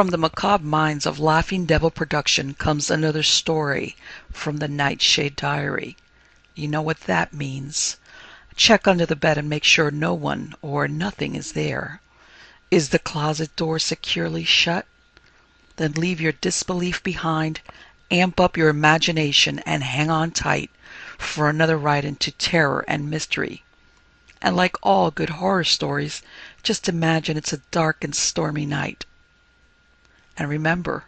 From the macabre minds of Laughing Devil Production comes another story from the Nightshade Diary. You know what that means. Check under the bed and make sure no one or nothing is there. Is the closet door securely shut? Then leave your disbelief behind, amp up your imagination, and hang on tight for another ride into terror and mystery. And like all good horror stories, just imagine it's a dark and stormy night. And remember,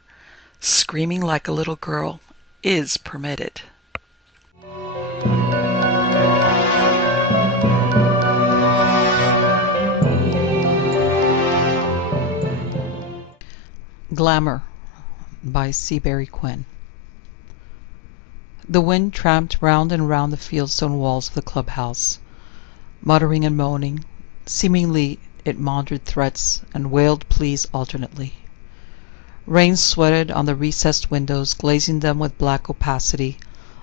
screaming like a little girl is permitted. Glamour by Seabury, Quinn. The wind tramped round and round the fieldstone walls of the clubhouse, muttering and moaning. Seemingly it maundered threats and wailed pleas alternately. Rain sweated on the recessed windows, glazing them with black opacity,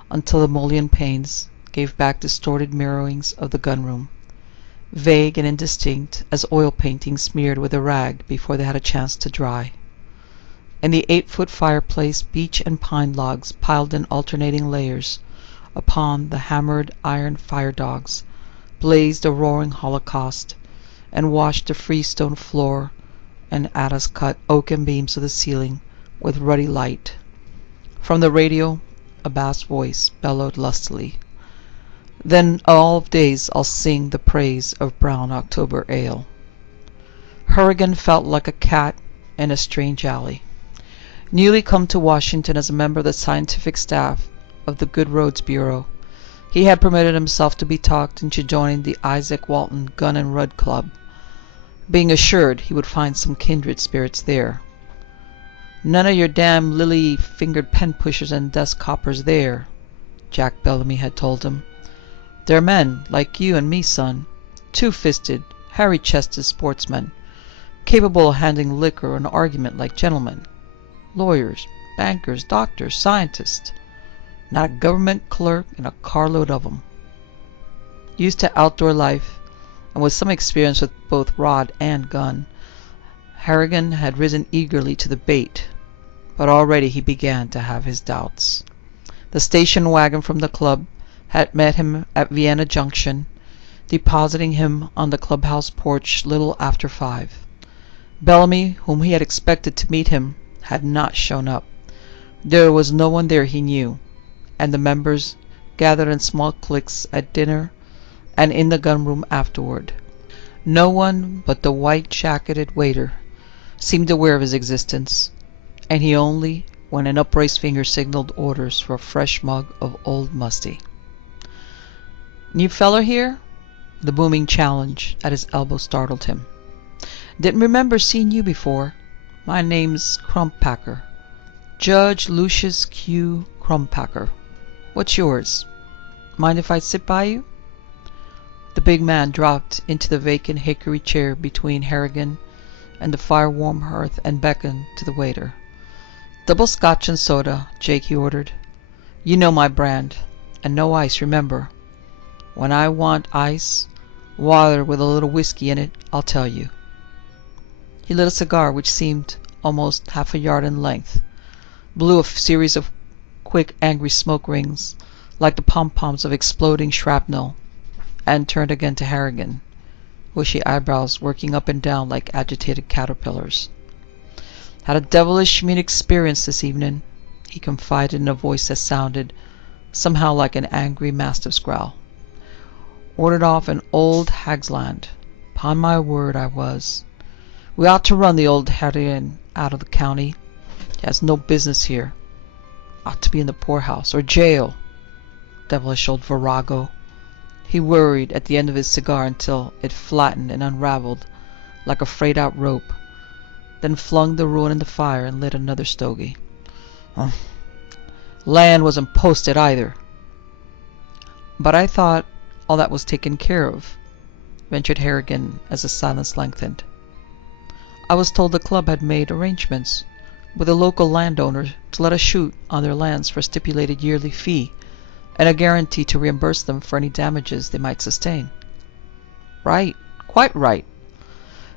until the mullioned panes gave back distorted mirrorings of the gun-room, vague and indistinct as oil paintings smeared with a rag before they had a chance to dry. In the 8-foot fireplace, beech and pine logs piled in alternating layers upon the hammered iron fire-dogs blazed a roaring holocaust, and washed the freestone floor and atlas-cut oaken beams of the ceiling with ruddy light. From the radio a bass voice bellowed lustily, "Then all of days I'll sing the praise of brown October ale." Harrigan felt like a cat in a strange alley. Newly come to Washington as a member of the scientific staff of the Good Roads Bureau, he had permitted himself to be talked into joining the Isaac Walton Gun and Rud Club, being assured he would find some kindred spirits there. "None of your damn lily-fingered pen-pushers and dust-coppers there," Jack Bellamy had told him. "They're men like you and me, son, two-fisted, hairy-chested sportsmen, capable of handling liquor and argument like gentlemen. Lawyers, bankers, doctors, scientists. Not a government clerk in a carload of 'em." Used to outdoor life, and with some experience with both rod and gun, Harrigan had risen eagerly to the bait, but already he began to have his doubts. The station wagon from the club had met him at Vienna Junction, depositing him on the clubhouse porch little after 5. Bellamy, whom he had expected to meet him, had not shown up. There was no one there he knew, and the members gathered in small cliques at dinner and in the gun-room afterward. No one but the white-jacketed waiter seemed aware of his existence, and he only, when an upraised finger signaled orders for a fresh mug of Old Musty. "New feller here?" The booming challenge at his elbow startled him. "Didn't remember seeing you before. My name's Crumpacker. Judge Lucius Q. Crumpacker. What's yours? Mind if I sit by you?" The big man dropped into the vacant hickory chair between Harrigan and the fire-warm hearth and beckoned to the waiter. "Double scotch and soda, Jake," he ordered. "You know my brand. And no ice, remember. When I want ice, water with a little whiskey in it, I'll tell you." He lit a cigar which seemed almost half a yard in length, blew a series of quick, angry smoke rings, like the pom-poms of exploding shrapnel, and turned again to Harrigan, bushy eyebrows working up and down like agitated caterpillars. "Had a devilish mean experience this evening," he confided in a voice that sounded somehow like an angry mastiff's growl. "Ordered off an old hag's land. 'Pon my word, I was. We ought to run the old Harrigan out of the county. He has no business here. Ought to be in the poorhouse or jail. Devilish old virago." He worried at the end of his cigar until it flattened and unraveled like a frayed-out rope, then flung the ruin in the fire and lit another stogie. "Land wasn't posted either." "But I thought all that was taken care of," ventured Harrigan as the silence lengthened. "I was told the club had made arrangements with a local landowner to let us shoot on their lands for a stipulated yearly fee and a guarantee to reimburse them for any damages they might sustain." "Right, quite right.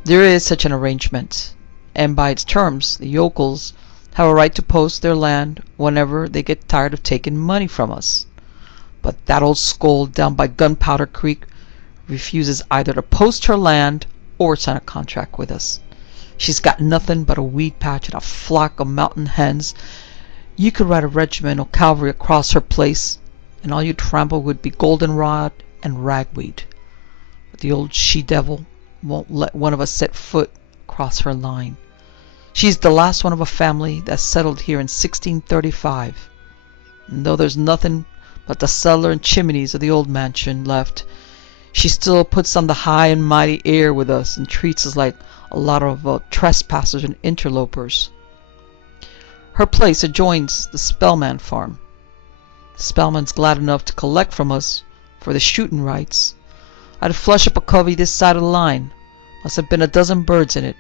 There is such an arrangement. and by its terms, the yokels have a right to post their land whenever they get tired of taking money from us. But that old scold down by Gunpowder Creek refuses either to post her land or sign a contract with us. She's got nothing but a weed patch and a flock of mountain hens. You could ride a regiment of cavalry across her place, and all you'd trample would be goldenrod and ragweed. But the old she-devil won't let one of us set foot across her line. She's the last one of a family that settled here in 1635. And though there's nothing but the cellar and chimneys of the old mansion left, she still puts on the high and mighty air with us and treats us like a lot of trespassers and interlopers. Her place adjoins the Spellman farm. The Spellman's glad enough to collect from us for the shooting rights. I'd flush up a covey this side of the line. Must have been a dozen birds in it.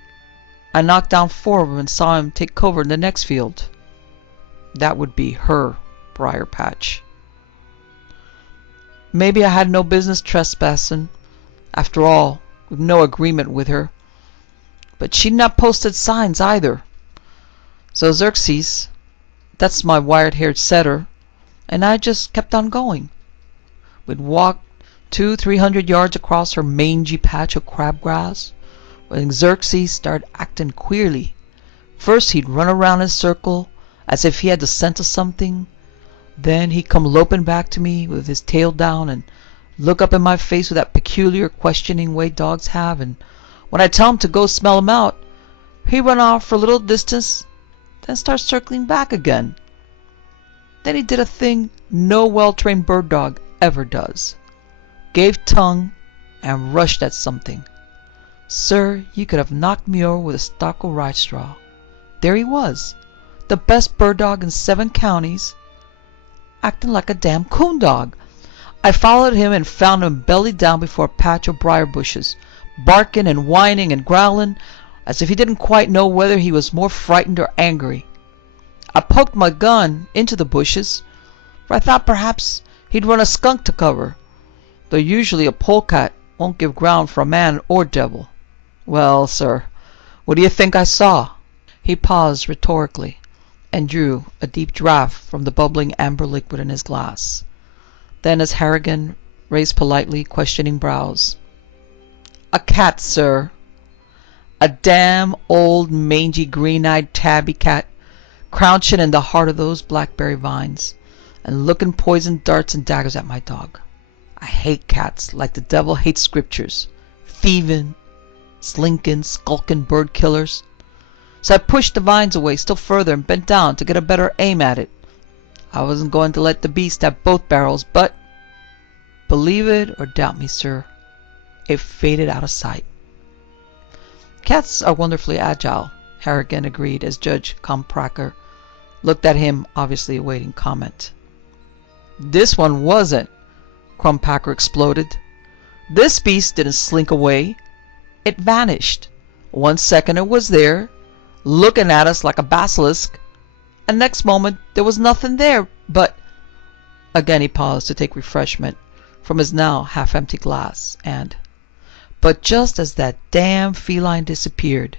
I knocked down 4 of them and saw him take cover in the next field. That would be her briar patch. Maybe I had no business trespassing. After all, we've no agreement with her. But she'd not posted signs either. So Xerxes, that's my wired-haired setter, and I just kept on going. We'd walk 200-300 yards across her mangy patch of crabgrass when Xerxes started acting queerly. First he'd run around in a circle as if he had the scent of something. Then he'd come loping back to me with his tail down and look up in my face with that peculiar questioning way dogs have, and when I tell him to go smell him out, he'd run off for a little distance, then start circling back again. Then he did a thing no well-trained bird dog ever does. Gave tongue and rushed at something. Sir, you could have knocked me over with a stalk of rye straw. There he was, the best bird dog in 7 counties, acting like a damn coon dog. I followed him and found him belly down before a patch of briar bushes, barking and whining and growling as if he didn't quite know whether he was more frightened or angry. I poked my gun into the bushes, for I thought perhaps he'd run a skunk to cover, though usually a polecat won't give ground for a man or devil. Well, sir, what do you think I saw? He paused rhetorically and drew a deep draught from the bubbling amber liquid in his glass. Then, as Harrigan raised politely questioning brows, "A cat, sir. A damn old mangy green-eyed tabby cat, crouching in the heart of those blackberry vines and looking poisoned darts and daggers at my dog. I hate cats like the devil hates scriptures. Thieving, slinking, skulking bird killers. So I pushed the vines away still further and bent down to get a better aim at it. I wasn't going to let the beast have both barrels, but, believe it or doubt me, sir, it faded out of sight." "Cats are wonderfully agile," Harrigan agreed as Judge Compracker looked at him, obviously awaiting comment. "This one wasn't," Crumpacker exploded. "This beast didn't slink away. It vanished. 1 second it was there, looking at us like a basilisk, and next moment there was nothing there but—" Again he paused to take refreshment from his now half-empty glass, and "but just as that damn feline disappeared,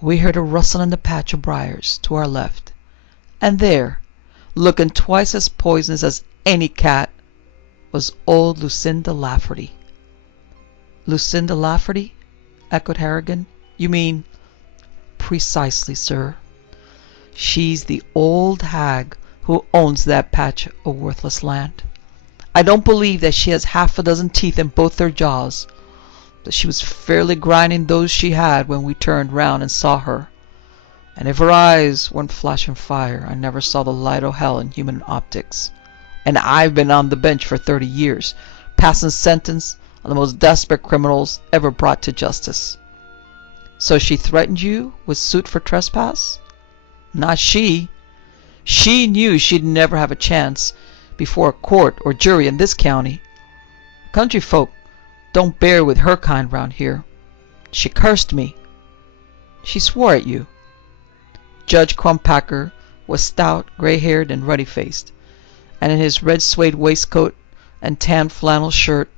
we heard a rustle in the patch of briars to our left, and there, looking twice as poisonous as any cat, was old Lucinda Lafferty." "Lucinda Lafferty?" echoed Harrigan. "You mean—" "Precisely, sir. She's the old hag who owns that patch of worthless land. I don't believe that she has half a dozen teeth in both her jaws, but she was fairly grinding those she had when we turned round and saw her. And if her eyes weren't flashing fire, I never saw the light o' hell in human optics. And I've been on the bench for 30 years, passing sentence on the most desperate criminals ever brought to justice." "So she threatened you with suit for trespass?" "Not she. She knew she'd never have a chance before a court or jury in this county. Country folk don't bear with her kind round here. She cursed me." "She swore at you?" Judge Crumpacker was stout, gray-haired, and ruddy-faced, and in his red suede waistcoat and tan flannel shirt,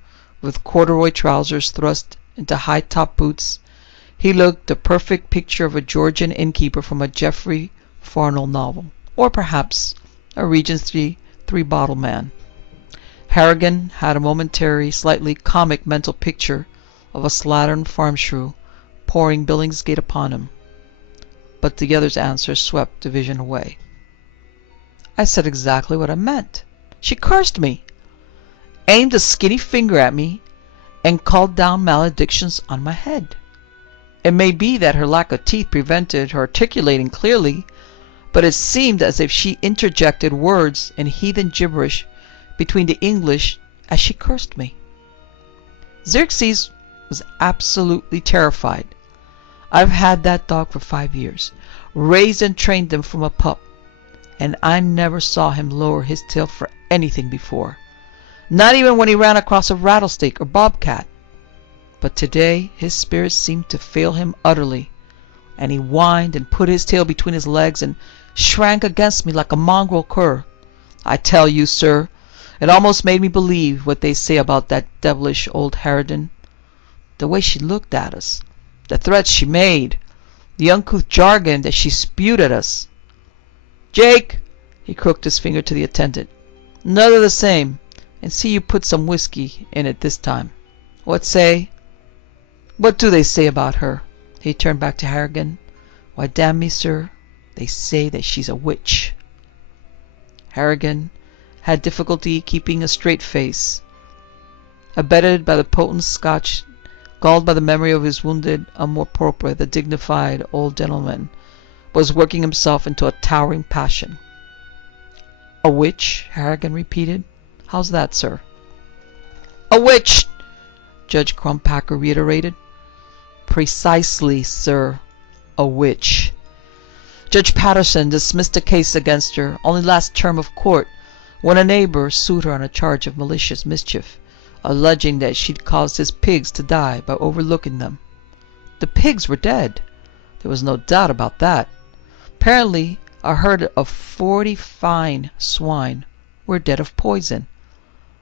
with corduroy trousers thrust into high-top boots, He looked the perfect picture of a Georgian innkeeper from a Geoffrey Farnell novel, or perhaps a Regency three-bottle man. Harrigan had a momentary, slightly comic mental picture of a slattern farm shrew pouring Billingsgate upon him. But the other's answer swept the vision away. I said exactly what I meant. She cursed me, aimed a skinny finger at me, and called down maledictions on my head. It may be that her lack of teeth prevented her articulating clearly, but it seemed as if she interjected words in heathen gibberish between the English as she cursed me. Xerxes was absolutely terrified. I've had that dog for 5 years, raised and trained him from a pup, and I never saw him lower his tail for anything before, not even when he ran across a rattlesnake or bobcat. But today his spirits seemed to fail him utterly, and he whined and put his tail between his legs and shrank against me like a mongrel cur. I tell you, sir, it almost made me believe what they say about that devilish old harridan. The way she looked at us, the threats she made, the uncouth jargon that she spewed at us. Jake, he crooked his finger to the attendant, another the same, and see you put some whiskey in it this time. What say? What do they say about her? He turned back to Harrigan. Why, damn me, sir, they say that she's a witch. Harrigan had difficulty keeping a straight face. Abetted by the potent Scotch, galled by the memory of his wounded amour propre, the dignified old gentleman was working himself into a towering passion. A witch? Harrigan repeated. How's that, sir? A witch, Judge Crumpacker reiterated. Precisely, sir. A witch. Judge Patterson dismissed a case against her only last term of court when a neighbor sued her on a charge of malicious mischief, alleging that she'd caused his pigs to die by overlooking them. The pigs were dead. There was no doubt about that. Apparently, a herd of 40 fine swine were dead of poison,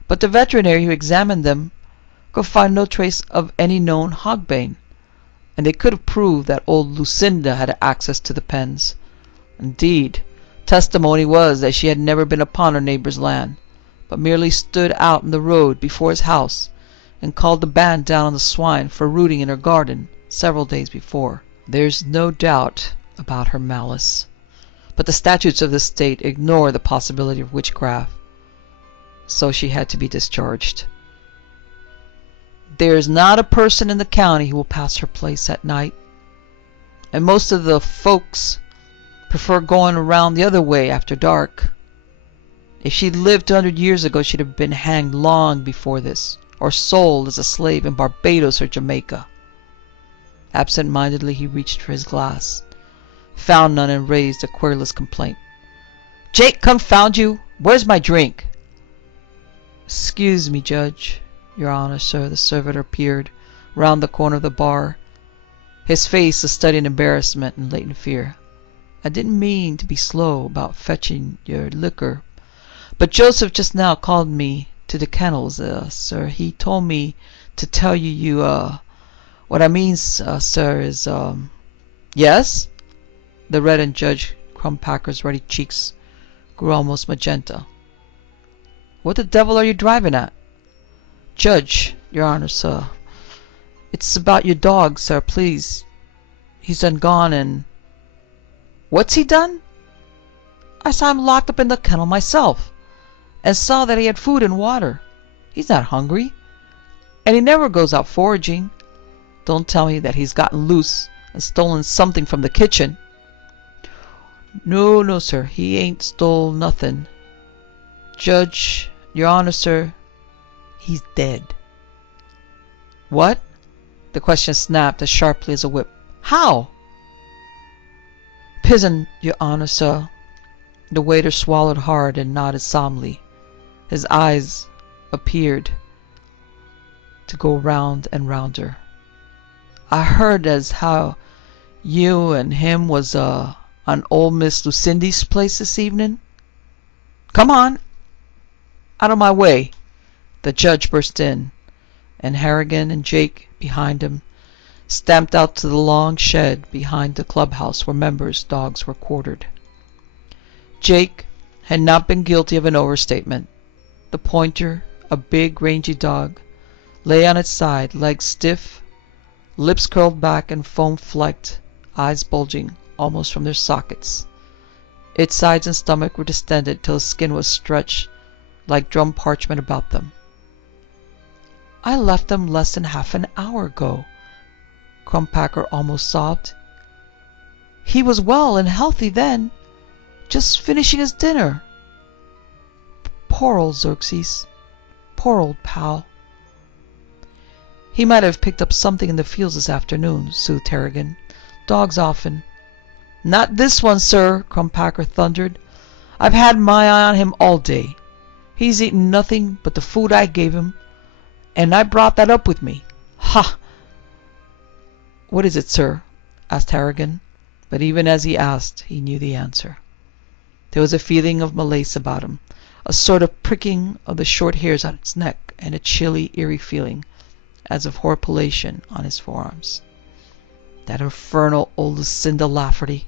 but the veterinary who examined them could find no trace of any known hogbane, and they could have proved that old Lucinda had access to the pens. Indeed, testimony was that she had never been upon her neighbor's land, but merely stood out in the road before his house and called the band down on the swine for rooting in her garden several days before. There's no doubt about her malice, but the statutes of the state ignore the possibility of witchcraft, so she had to be discharged. There's not a person in the county who will pass her place at night, and most of the folks prefer going around the other way after dark. If she'd lived 100 years ago, she'd have been hanged long before this, or sold as a slave in Barbados or Jamaica. Absent-mindedly he reached for his glass, found none, and raised a querulous complaint. Jake, confound you! Where's my drink? Excuse me, Judge. Your Honor, sir, the servitor peered round the corner of the bar, his face a study in embarrassment and latent fear. I didn't mean to be slow about fetching your liquor, but Joseph just now called me to the kennels, sir. He told me to tell you, what I mean, sir, is, Yes? The red in Judge Crumpacker's ruddy cheeks grew almost magenta. What the devil are you driving at? Judge, your Honor, sir, it's about your dog, sir, please. He's done gone and... What's he done? I saw him locked up in the kennel myself, and saw that he had food and water. He's not hungry, and he never goes out foraging. Don't tell me that he's gotten loose and stolen something from the kitchen. No, no, sir, he ain't stole nothing. Judge, your Honor, sir, he's dead. What? The question snapped as sharply as a whip. How? Prison, your Honor, sir. The waiter swallowed hard and nodded solemnly. His eyes appeared to go round and rounder. I heard as how you and him was on old Miss Lucindy's place this evening. Come on, out of my way. The judge burst in, and Harrigan and Jake behind him stamped out to the long shed behind the clubhouse where members' dogs were quartered. Jake had not been guilty of an overstatement. The pointer, a big, rangy dog, lay on its side, legs stiff, lips curled back and foam-flecked, eyes bulging almost from their sockets. Its sides and stomach were distended till the skin was stretched like drum parchment about them. "I left them less than half an hour ago," Crumpacker almost sobbed. "He was well and healthy then, just finishing his dinner. Poor old Xerxes. Poor old pal." "He might have picked up something in the fields this afternoon," soothed Harrigan. "Dogs often—" "Not this one, sir," Crumpacker thundered. "I've had my eye on him all day. He's eaten nothing but the food I gave him, and I brought that up with me. Ha!" "What is it, sir?" asked Harrigan, but even as he asked, he knew the answer. There was a feeling of malaise about him, a sort of pricking of the short hairs on his neck, and a chilly, eerie feeling, as of horripilation, on his forearms. "That infernal old Lucinda Lafferty.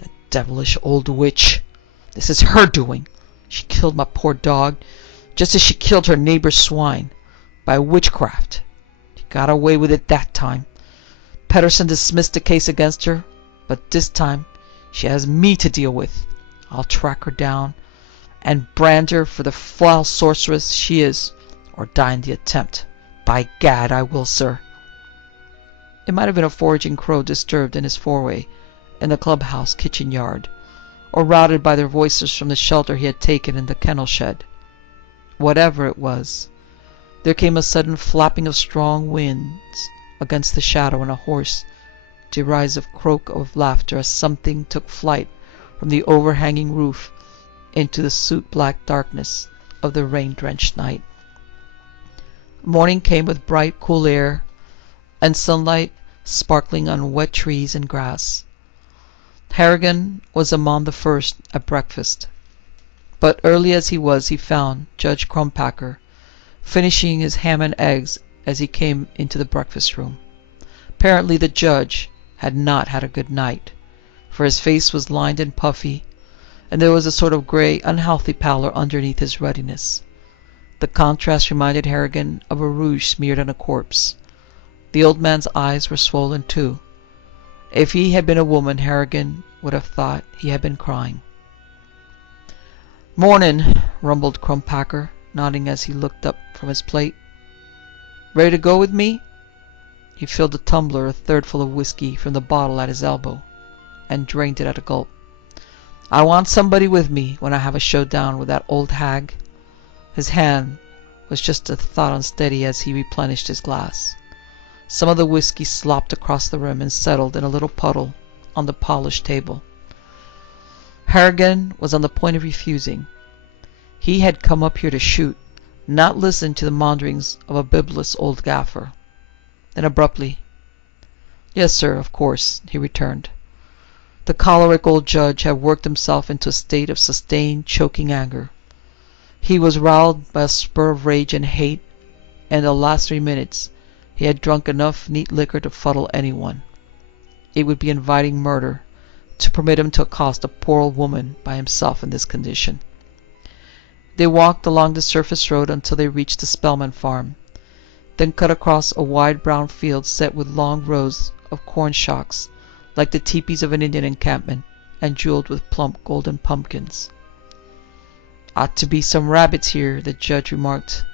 That devilish old witch. This is her doing. She killed my poor dog, just as she killed her neighbor's swine, by witchcraft. She got away with it that time. Pedersen dismissed the case against her, but this time she has me to deal with. I'll track her down and brand her for the foul sorceress she is, or die in the attempt. By gad, I will, sir." It might have been a foraging crow disturbed in his foray in the clubhouse kitchen yard, or routed by their voices from the shelter he had taken in the kennel shed. Whatever it was, there came a sudden flapping of strong winds against the shadow, and a hoarse, derisive croak of laughter as something took flight from the overhanging roof into the soot-black darkness of the rain-drenched night. Morning came with bright, cool air, and sunlight sparkling on wet trees and grass. Harrigan was among the first at breakfast, but early as he was, he found Judge Crumpacker finishing his ham and eggs as he came into the breakfast room. Apparently the judge had not had a good night, for his face was lined and puffy, and there was a sort of gray, unhealthy pallor underneath his ruddiness. The contrast reminded Harrigan of a rouge smeared on a corpse. The old man's eyes were swollen too. If he had been a woman, Harrigan would have thought he had been crying. "Mornin'," rumbled Crumpacker, nodding as he looked up from his plate. "Ready to go with me?" He filled a tumbler a third full of whiskey from the bottle at his elbow, and drained it at a gulp. "I want somebody with me when I have a showdown with that old hag." His hand was just a thought unsteady as he replenished his glass. Some of the whiskey slopped across the rim and settled in a little puddle on the polished table. Harrigan was on the point of refusing. He had come up here to shoot, not listen to the maunderings of a bibulous old gaffer. Then abruptly, "Yes, sir, of course," he returned. The choleric old judge had worked himself into a state of sustained, choking anger. He was riled by a spur of rage and hate, and in the last 3 minutes he had drunk enough neat liquor to fuddle anyone. It would be inviting murder to permit him to accost a poor old woman by himself in this condition. They walked along the surface road until they reached the Spellman farm, then cut across a wide brown field set with long rows of corn shocks, like the teepees of an Indian encampment, and jeweled with plump golden pumpkins. "Ought to be some rabbits here," the judge remarked.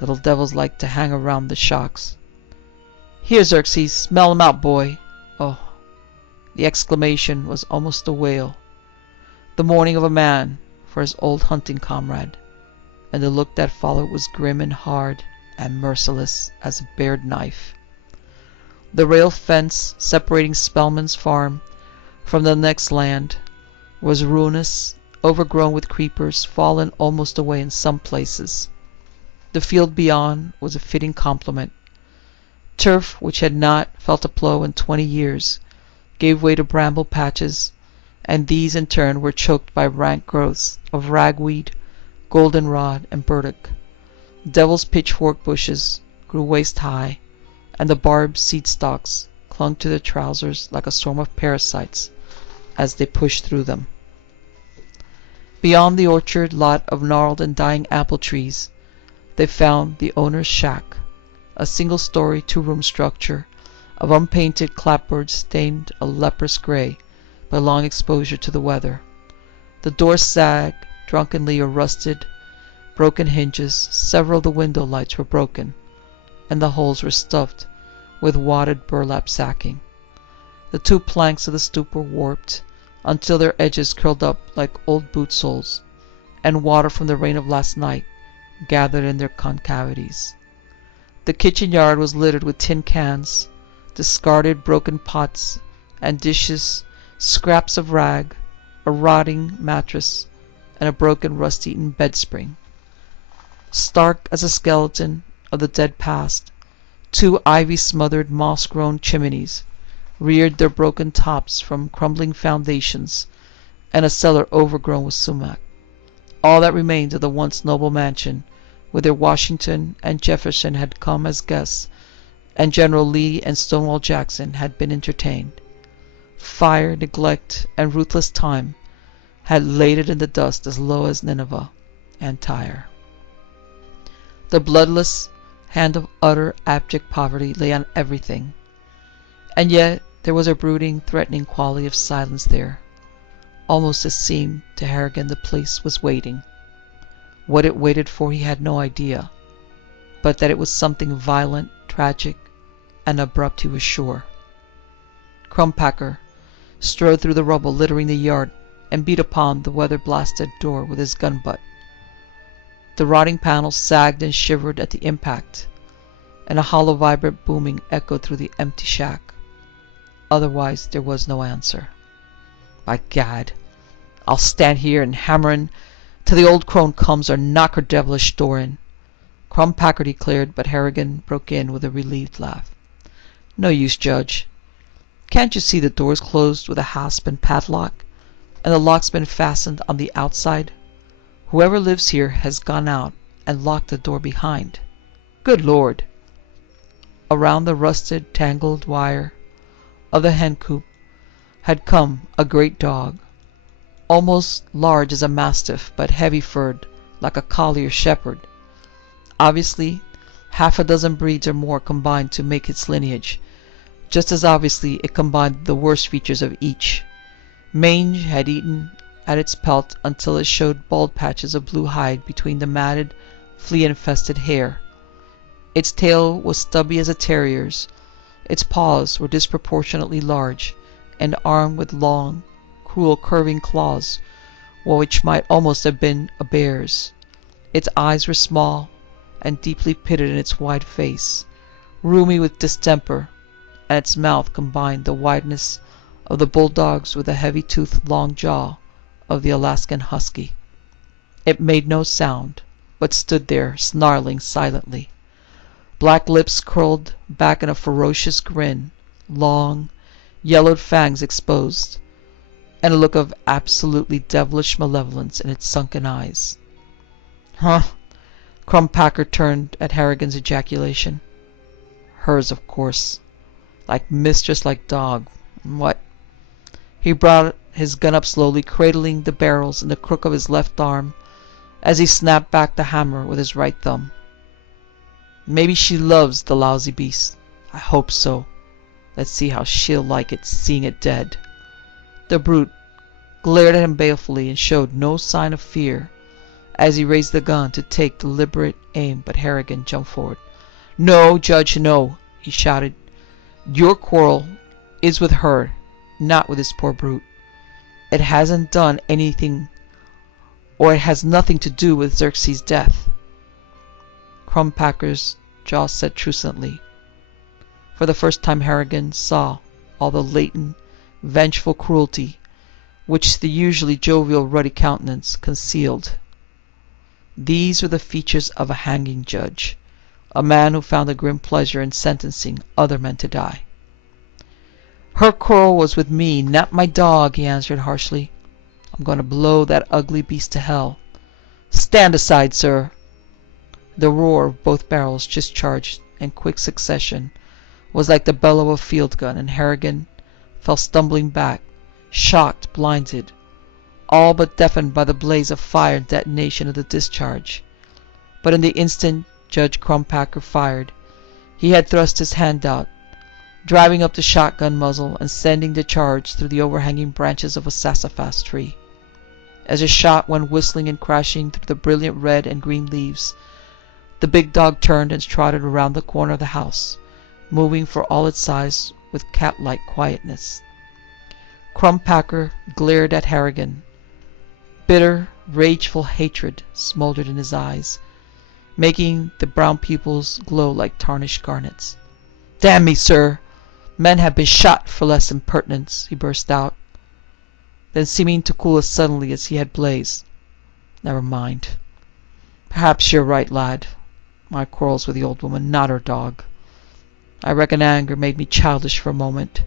"Little devils like to hang around the shocks. Here, Xerxes, smell 'em out, boy." Oh, the exclamation was almost a wail. The mourning of a man for his old hunting comrade, and the look that followed was grim and hard and merciless as a bared knife. The rail fence separating Spellman's farm from the next land was ruinous, overgrown with creepers, fallen almost away in some places. The field beyond was a fitting complement. Turf which had not felt a plough in 20 years gave way to bramble patches, and these in turn were choked by rank growths of ragweed, goldenrod, and burdock. Devil's pitchfork bushes grew waist high, and the barbed seed stalks clung to their trousers like a swarm of parasites as they pushed through them. Beyond the orchard lot of gnarled and dying apple trees, they found the owner's shack, a single-story, two-room structure of unpainted clapboards stained a leprous gray by long exposure to the weather. The doors sagged drunkenly or rusted, broken hinges, several of the window lights were broken, and the holes were stuffed with wadded burlap sacking. The two planks of the stoop were warped until their edges curled up like old boot soles, and water from the rain of last night gathered in their concavities. The kitchen yard was littered with tin cans, discarded broken pots and dishes, scraps of rag, a rotting mattress, and a broken rust-eaten bed-spring. Stark as a skeleton of the dead past, two ivy-smothered, moss-grown chimneys reared their broken tops from crumbling foundations, and a cellar overgrown with sumac. All that remained of the once noble mansion, whither Washington and Jefferson had come as guests, and General Lee and Stonewall Jackson had been entertained. Fire, neglect, and ruthless time had laid it in the dust as low as Nineveh and Tyre. The bloodless hand of utter, abject poverty lay on everything, and yet there was a brooding, threatening quality of silence there. Almost it seemed to Harrigan the place was waiting. What it waited for he had no idea, but that it was something violent, tragic, and abrupt he was sure. Crumpacker strode through the rubble littering the yard and beat upon the weather-blasted door with his gun butt. The rotting panels sagged and shivered at the impact, and a hollow, vibrant booming echoed through the empty shack. Otherwise there was no answer. By Gad, I'll stand here and hammer till the old crone comes or knock her devilish door in, Crumpacker declared, but Harrigan broke in with a relieved laugh. No use, Judge. Can't you see the door's closed with a hasp and padlock, and the lock's been fastened on the outside? Whoever lives here has gone out and locked the door behind. Good Lord! Around the rusted, tangled wire of the hen coop had come a great dog, almost large as a mastiff, but heavy-furred like a collie or shepherd. Obviously, half a dozen breeds or more combined to make its lineage. Just as obviously, it combined the worst features of each. Mange had eaten at its pelt until it showed bald patches of blue hide between the matted, flea-infested hair. Its tail was stubby as a terrier's. Its paws were disproportionately large, and armed with long, cruel, curving claws, which might almost have been a bear's. Its eyes were small and deeply pitted in its wide face, rheumy with distemper, and its mouth combined the wideness of the bulldog's with the heavy-toothed long jaw of the Alaskan husky. It made no sound, but stood there snarling silently. Black lips curled back in a ferocious grin, long, yellowed fangs exposed, and a look of absolutely devilish malevolence in its sunken eyes. Huh! Crumpacker turned at Harrigan's ejaculation. Hers, of course. Like mistress, like dog. What? He brought his gun up slowly, cradling the barrels in the crook of his left arm as he snapped back the hammer with his right thumb. Maybe she loves the lousy beast. I hope so. Let's see how she'll like it, seeing it dead. The brute glared at him balefully and showed no sign of fear as he raised the gun to take deliberate aim, but Harrigan jumped forward. No, Judge, no, he shouted. Your quarrel is with her, not with this poor brute. It hasn't done anything, or it has nothing to do with Xerxes' death. Crumpacker's jaw set truculently. For the first time Harrigan saw all the latent, vengeful cruelty which the usually jovial, ruddy countenance concealed. These were the features of a hanging judge, a man who found a grim pleasure in sentencing other men to die. Her quarrel was with me, not my dog, he answered harshly. I'm going to blow that ugly beast to hell. Stand aside, sir. The roar of both barrels discharged in quick succession was like the bellow of a field gun, and Harrigan fell stumbling back, shocked, blinded, all but deafened by the blaze of fire and detonation of the discharge. But in the instant Judge Crumpacker fired, he had thrust his hand out, driving up the shotgun muzzle and sending the charge through the overhanging branches of a sassafras tree. As the shot went whistling and crashing through the brilliant red and green leaves, the big dog turned and trotted around the corner of the house, moving for all its size with cat-like quietness. Crumpacker glared at Harrigan. Bitter, rageful hatred smoldered in his eyes, making the brown pupils glow like tarnished garnets. "Damn me, sir! Men have been shot for less impertinence," he burst out. Then, seeming to cool as suddenly as he had blazed, "Never mind. Perhaps you're right, lad. My quarrel's with the old woman, not her dog. I reckon anger made me childish for a moment."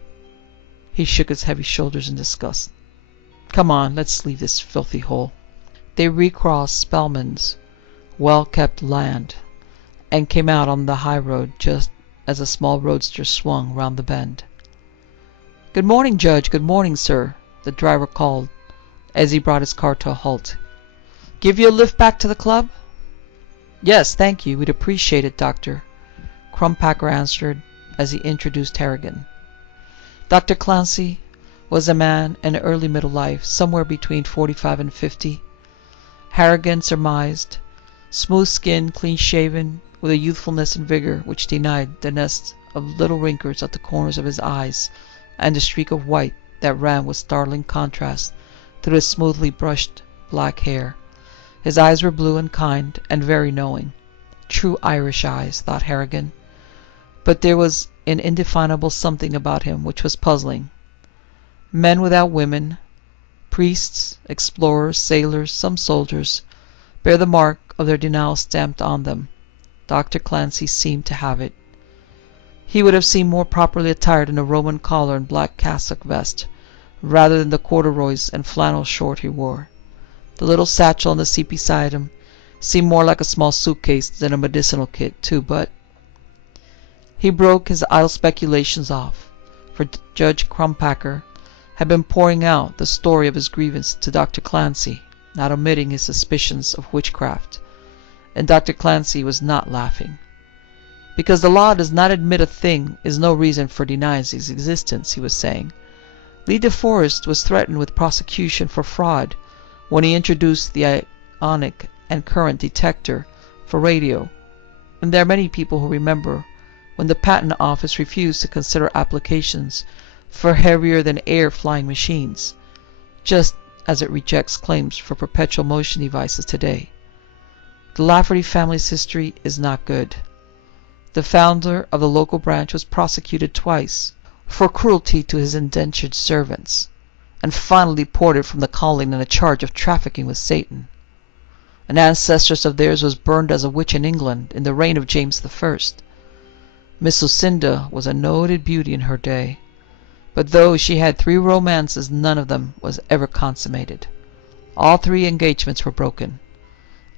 He shook his heavy shoulders in disgust. "Come on, let's leave this filthy hole." They recrossed Spellman's well-kept land and came out on the high road just as a small roadster swung round the bend. "Good morning, Judge. Good morning, sir," the driver called as he brought his car to a halt. "Give you a lift back to the club?" "Yes, thank you. We'd appreciate it, Doctor," Crumpacker answered as he introduced Harrigan. Dr. Clancy was a man in early middle life, somewhere between 45 and 50. Harrigan surmised, smooth-skinned, clean-shaven, with a youthfulness and vigor which denied the nest of little wrinkles at the corners of his eyes and the streak of white that ran with startling contrast through his smoothly brushed black hair. His eyes were blue and kind and very knowing. True Irish eyes, thought Harrigan. But there was an indefinable something about him which was puzzling. Men without women, priests, explorers, sailors, some soldiers, bear the mark of their denial stamped on them. Dr. Clancy seemed to have it. He would have seemed more properly attired in a Roman collar and black cassock vest, rather than the corduroys and flannel short he wore. The little satchel on the seat beside him seemed more like a small suitcase than a medicinal kit, too, but he broke his idle speculations off, for Judge Crumpacker had been pouring out the story of his grievance to Dr. Clancy, not omitting his suspicions of witchcraft, and Dr. Clancy was not laughing. "Because the law does not admit a thing is no reason for denying its existence," he was saying. "Lee de Forest was threatened with prosecution for fraud when he introduced the ionic and current detector for radio, and there are many people who remember when the Patent Office refused to consider applications for heavier-than-air flying machines, just as it rejects claims for perpetual motion devices today. The Lafferty family's history is not good. The founder of the local branch was prosecuted twice for cruelty to his indentured servants, and finally deported from the calling on a charge of trafficking with Satan. An ancestor of theirs was burned as a witch in England in the reign of James I. Miss Lucinda was a noted beauty in her day, but though she had 3 romances, none of them was ever consummated. All 3 engagements were broken,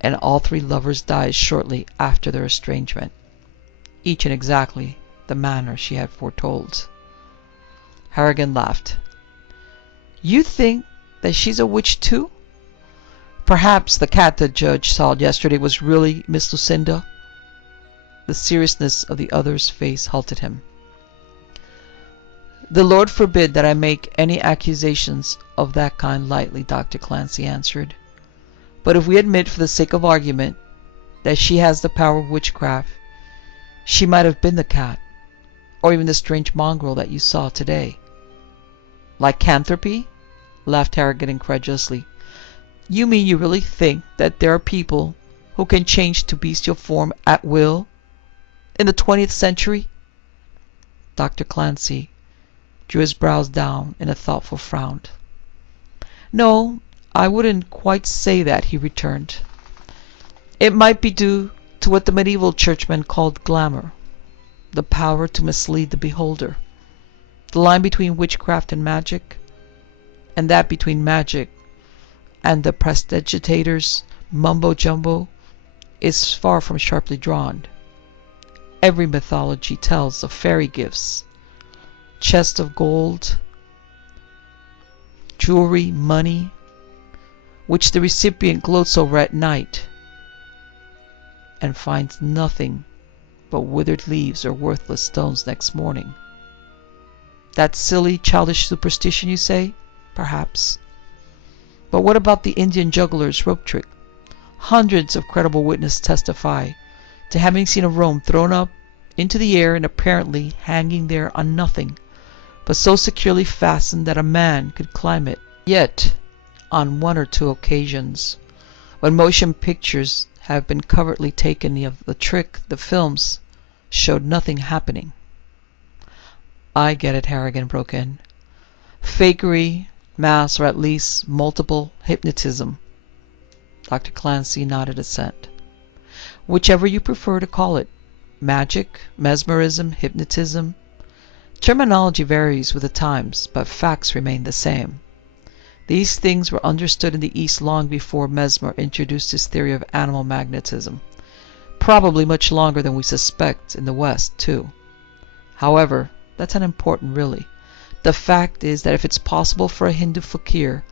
and all 3 lovers died shortly after their estrangement, each in exactly the manner she had foretold." Harrigan laughed. "You think that she's a witch too? Perhaps the cat the judge saw yesterday was really Miss Lucinda?" The seriousness of the other's face halted him. "The Lord forbid that I make any accusations of that kind lightly," Dr. Clancy answered. "But if we admit for the sake of argument that she has the power of witchcraft, she might have been the cat, or even the strange mongrel that you saw today." "Lycanthropy?" laughed Harrigan incredulously. "You mean you really think that there are people who can change to bestial form at will in the 20th century? Dr. Clancy drew his brows down in a thoughtful frown. "No, I wouldn't quite say that," he returned. "It might be due to what the medieval churchmen called glamour, the power to mislead the beholder. The line between witchcraft and magic, and that between magic and the prestidigitators' mumbo-jumbo, is far from sharply drawn. Every mythology tells of fairy gifts, chests of gold, jewelry, money, which the recipient gloats over at night and finds nothing but withered leaves or worthless stones next morning. That silly, childish superstition, you say? Perhaps. But what about the Indian juggler's rope trick? Hundreds of credible witnesses testify to having seen a rope thrown up into the air and apparently hanging there on nothing, but so securely fastened that a man could climb it. Yet, on one or two occasions, when motion pictures have been covertly taken of the trick, the films showed nothing happening. I get it, Harrigan broke in. Fakery, mass, or at least multiple hypnotism. Dr. Clancy nodded assent. Whichever you prefer to call it. Magic, mesmerism, hypnotism. Terminology varies with the times, but facts remain the same. These things were understood in the East long before Mesmer introduced his theory of animal magnetism. Probably much longer than we suspect in the West, too. However, that's unimportant, really. The fact is that if it's possible for a Hindu fakir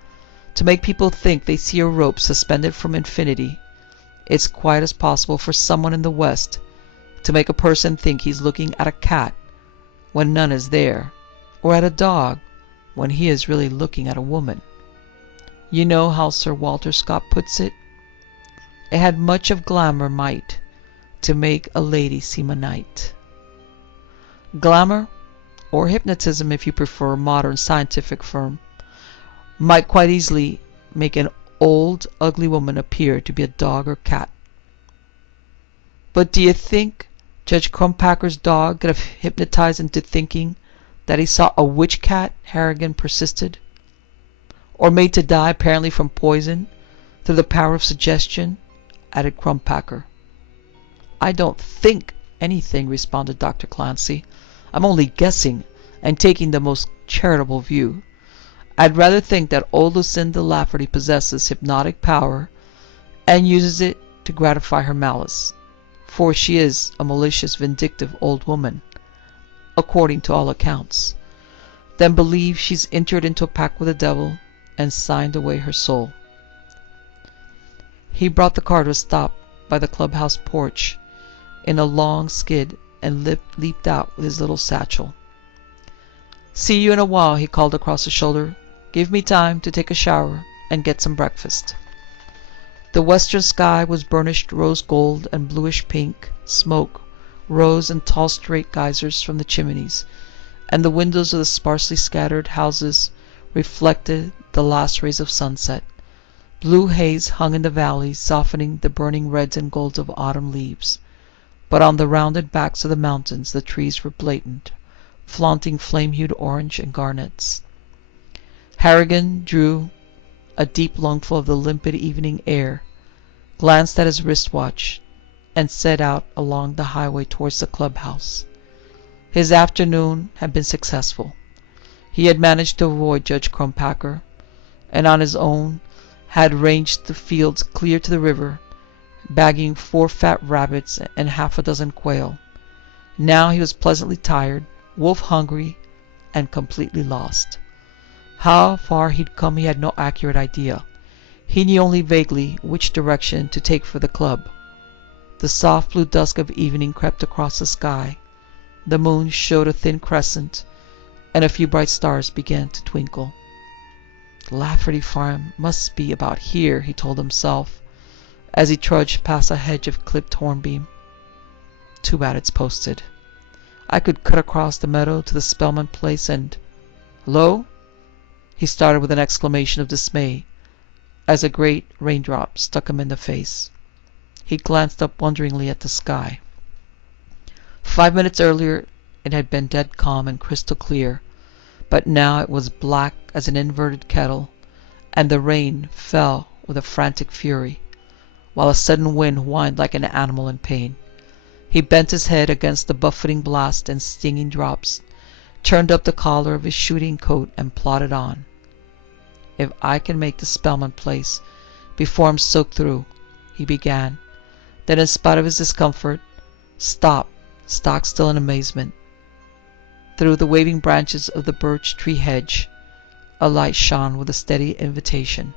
to make people think they see a rope suspended from infinity, it's quite as possible for someone in the West to make a person think he's looking at a cat when none is there, or at a dog when he is really looking at a woman. You know how Sir Walter Scott puts it? It had much of glamour might to make a lady seem a knight. Glamour, or hypnotism if you prefer a modern scientific term, might quite easily make an old, ugly woman appear to be a dog or cat. But do you think Judge Crumpacker's dog could have hypnotized into thinking that he saw a witch cat? Harrigan persisted. Or made to die apparently from poison through the power of suggestion? Added Crumpacker. I don't think anything, responded Dr. Clancy. I'm only guessing and taking the most charitable view. I'd rather think that old Lucinda Lafferty possesses hypnotic power and uses it to gratify her malice, for she is a malicious, vindictive old woman, according to all accounts, than believe she's entered into a pact with the devil and signed away her soul. He brought the car to a stop by the clubhouse porch in a long skid and leaped out with his little satchel. See you in a while, he called across his shoulder. Give me time to take a shower and get some breakfast. The western sky was burnished rose gold and bluish pink. Smoke rose in tall straight geysers from the chimneys, and the windows of the sparsely scattered houses reflected the last rays of sunset. Blue haze hung in the valleys, softening the burning reds and golds of autumn leaves. But on the rounded backs of the mountains the trees were blatant, flaunting flame-hued orange and garnets. Harrigan drew a deep lungful of the limpid evening air, glanced at his wristwatch, and set out along the highway towards the clubhouse. His afternoon had been successful. He had managed to avoid Judge Crumpacker, and on his own had ranged the fields clear to the river, bagging 4 fat rabbits and half a dozen quail. Now he was pleasantly tired, wolf-hungry, and completely lost. How far he'd come he had no accurate idea. He knew only vaguely which direction to take for the club. The soft blue dusk of evening crept across the sky. The moon showed a thin crescent, and a few bright stars began to twinkle. The Lafferty farm must be about here, he told himself, as he trudged past a hedge of clipped hornbeam. Too bad it's posted. I could cut across the meadow to the Spellman place and... Hello? He started with an exclamation of dismay as a great raindrop struck him in the face. He glanced up wonderingly at the sky. 5 minutes earlier it had been dead calm and crystal clear, but now it was black as an inverted kettle, and the rain fell with a frantic fury, while a sudden wind whined like an animal in pain. He bent his head against the buffeting blast and stinging drops, turned up the collar of his shooting coat, and plodded on. If I can make the Spellman place before I'm soaked through, he began, then in spite of his discomfort, stopped stock still in amazement. Through the waving branches of the birch tree hedge, a light shone with a steady invitation.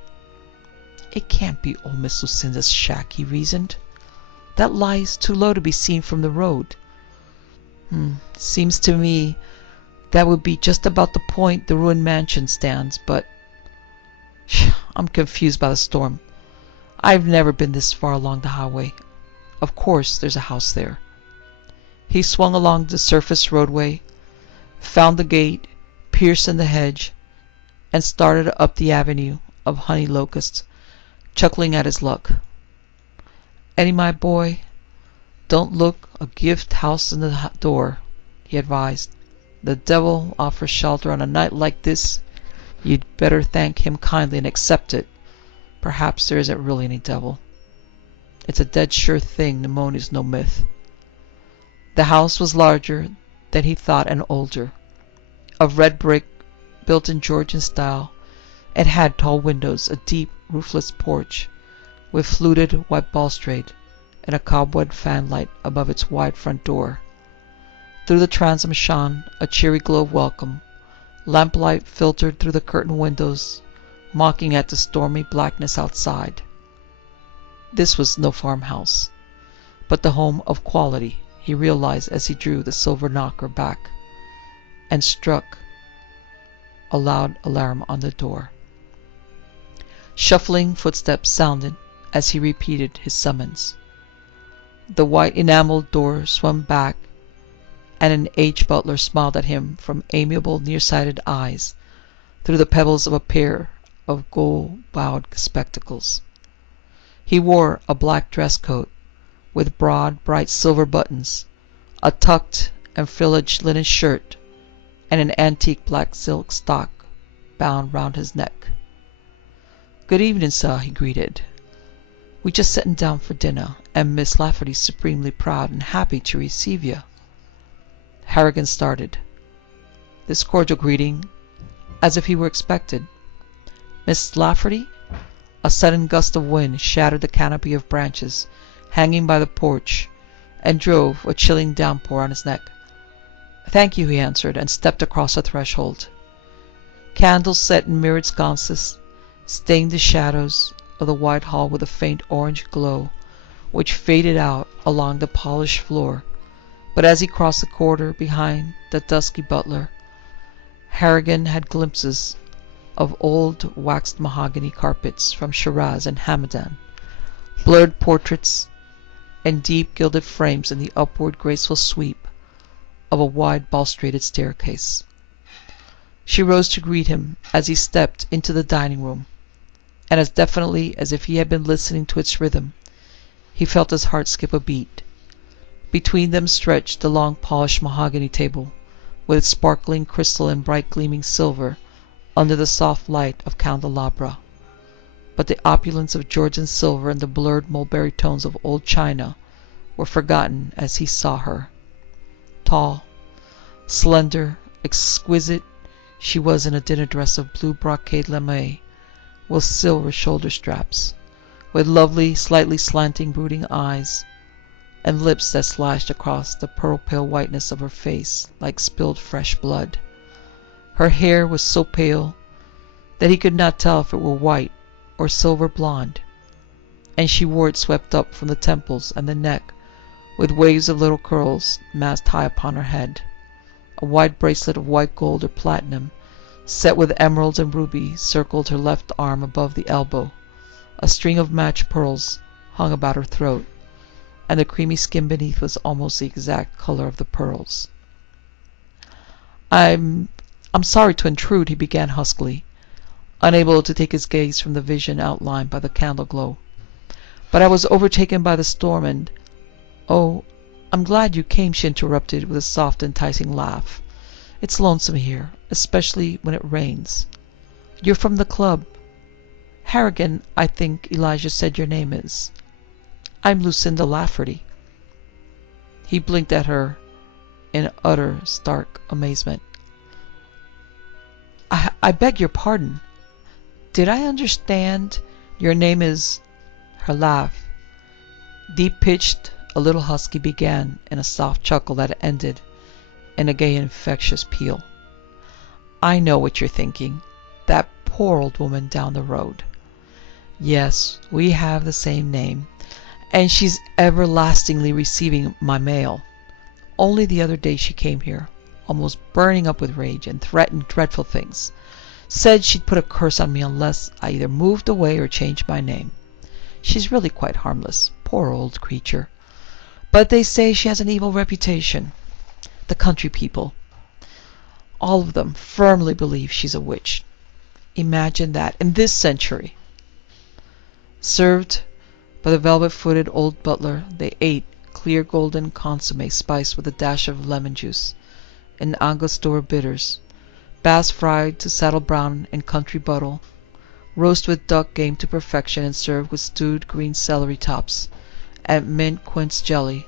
It can't be old Miss Lucinda's shack, he reasoned. That lies too low to be seen from the road. Seems to me that would be just about the point the ruined mansion stands, but I'm confused by the storm. I've never been this far along the highway. Of course there's a house there. He swung along the surface roadway, found the gate, pierced in the hedge, and started up the avenue of honey locusts, chuckling at his luck. Eddie, my boy, don't look a gift house in the door, he advised. The devil offers shelter on a night like this. You'd better thank him kindly and accept it. Perhaps there isn't really any devil. It's a dead sure thing pneumonia's no myth. The house was larger than he thought and older. Of red brick, built in Georgian style, it had tall windows, a deep, roofless porch, with fluted white balustrade, and a cobweb fanlight above its wide front door. Through the transom shone a cheery glow of welcome. Lamplight filtered through the curtained windows, mocking at the stormy blackness outside. This was no farmhouse, but the home of quality, he realized as he drew the silver knocker back and struck a loud alarm on the door. Shuffling footsteps sounded as he repeated his summons. The white enameled door swung back, and an aged butler smiled at him from amiable, nearsighted eyes through the pebbles of a pair of gold-bowed spectacles. He wore a black dress coat with broad, bright silver buttons, a tucked and frillaged linen shirt, and an antique black silk stock bound round his neck. "Good evening, sir," he greeted. "We just setting down for dinner, and Miss Lafferty's supremely proud and happy to receive you." Harrigan started. This cordial greeting, as if he were expected. Miss Lafferty? A sudden gust of wind shattered the canopy of branches hanging by the porch, and drove a chilling downpour on his neck. "Thank you," he answered, and stepped across the threshold. Candles set in mirrored sconces stained the shadows of the wide hall with a faint orange glow, which faded out along the polished floor. But as he crossed the corridor behind the dusky butler, Harrigan had glimpses of old waxed mahogany carpets from Shiraz and Hamadan, blurred portraits, and deep gilded frames in the upward graceful sweep of a wide balustraded staircase. She rose to greet him as he stepped into the dining room, and as definitely as if he had been listening to its rhythm, he felt his heart skip a beat. Between them stretched the long polished mahogany table, with its sparkling crystal and bright gleaming silver under the soft light of candelabra. But the opulence of Georgian silver and the blurred mulberry tones of old china were forgotten as he saw her. Tall, slender, exquisite, she was in a dinner dress of blue brocade lame, with silver shoulder straps, with lovely, slightly slanting, brooding eyes, and lips that slashed across the pearl-pale whiteness of her face like spilled fresh blood. Her hair was so pale that he could not tell if it were white or silver blonde, and she wore it swept up from the temples and the neck, with waves of little curls massed high upon her head. A wide bracelet of white gold or platinum, set with emeralds and rubies, circled her left arm above the elbow. A string of matched pearls hung about her throat, and the creamy skin beneath was almost the exact color of the pearls. I'm sorry to intrude," he began huskily, unable to take his gaze from the vision outlined by the candle glow. "But I was overtaken by the storm and—" "Oh, I'm glad you came," she interrupted with a soft, enticing laugh. "It's lonesome here, especially when it rains. You're from the club. Harrigan, I think Elijah said your name is. I'm Lucinda Lafferty." He blinked at her in utter, stark amazement. I beg your pardon. Did I understand your name is—" Her laugh, deep-pitched, a little husky began in a soft chuckle that ended in a gay infectious peal. I know what you're thinking. That poor old woman down the road. Yes, we have the same name, and she's everlastingly receiving my mail. Only the other day she came here, almost burning up with rage, and threatened dreadful things. Said she'd put a curse on me unless I either moved away or changed my name. She's really quite harmless, poor old creature. But they say she has an evil reputation. The country people, all of them, firmly believe she's a witch. Imagine that in this century. Served by the velvet-footed old butler, they ate clear golden consomme spiced with a dash of lemon juice and Angostura bitters, bass fried to saddle brown in country butter, roast with duck game to perfection and served with stewed green celery tops and mint quince jelly,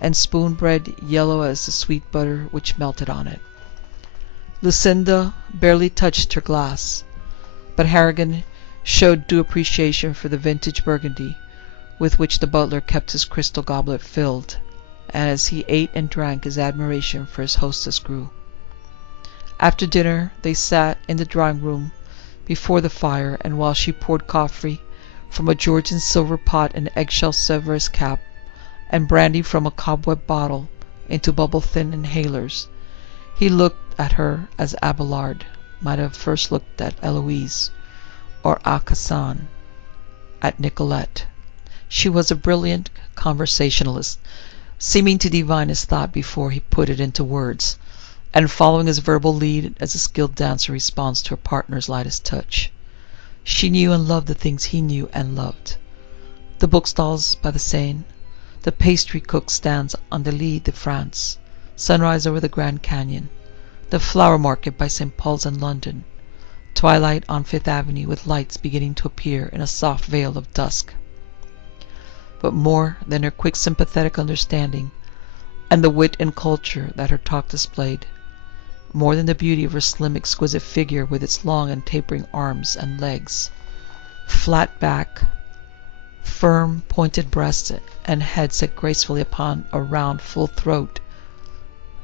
and spoon bread yellow as the sweet butter which melted on it. Lucinda barely touched her glass, but Harrigan showed due appreciation for the vintage Burgundy with which the butler kept his crystal goblet filled, and as he ate and drank his admiration for his hostess grew. After dinner they sat in the drawing-room before the fire, and while she poured coffee from a Georgian silver pot and eggshell Severus cap, and brandy from a cobweb bottle into bubble-thin inhalers, he looked at her as Abelard might have first looked at Eloise, or Aucassin at Nicolette. She was a brilliant conversationalist, seeming to divine his thought before he put it into words, and following his verbal lead as a skilled dancer responds to her partner's lightest touch. She knew and loved the things he knew and loved. The bookstalls by the Seine, the pastry cook stands on the Lys de France, sunrise over the Grand Canyon, the flower market by St. Paul's in London, twilight on Fifth Avenue with lights beginning to appear in a soft veil of dusk. But more than her quick sympathetic understanding and the wit and culture that her talk displayed, more than the beauty of her slim exquisite figure with its long and tapering arms and legs, flat back, firm pointed breast, and head set gracefully upon a round full throat,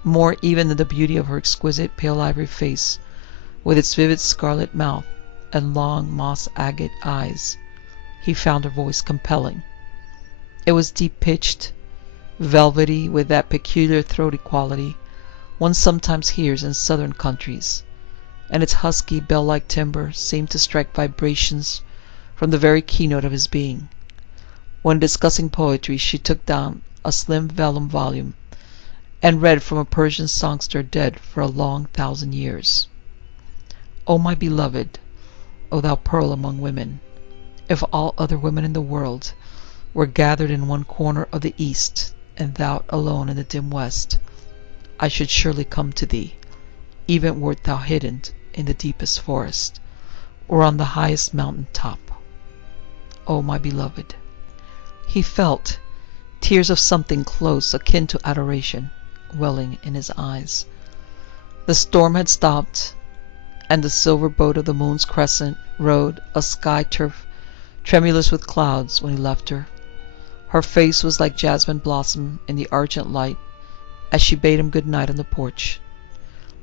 more even than the beauty of her exquisite pale ivory face with its vivid scarlet mouth and long moss agate eyes, he found her voice compelling. It was deep-pitched, velvety, with that peculiar throaty quality one sometimes hears in southern countries, and its husky, bell-like timbre seemed to strike vibrations from the very keynote of his being. When discussing poetry, she took down a slim vellum volume and read from a Persian songster dead for a long 1,000 years. O my beloved, O thou pearl among women, if all other women in the world were gathered in one corner of the east, and thou alone in the dim west, I should surely come to thee, even wert thou hidden in the deepest forest, or on the highest mountain top. O my beloved. He felt tears of something close akin to adoration welling in his eyes. The storm had stopped, and the silver boat of the moon's crescent rode a sky turf tremulous with clouds when he left her. Her face was like jasmine blossom in the argent light as she bade him good night on the porch.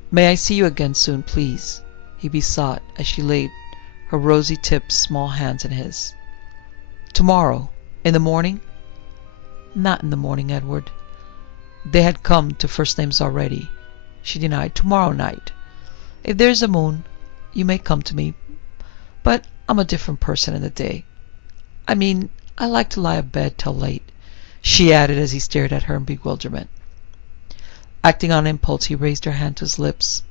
May I see you again soon, please? He besought as she laid her rosy-tipped small hands in his. Tomorrow, in the morning? Not in the morning, Edward. They had come to first names already. She denied. Tomorrow night. If there's a moon, you may come to me, but I'm a different person in the day. I mean, I like to lie abed till late, she added as he stared at her in bewilderment. Acting on impulse, he raised her hand to his lips,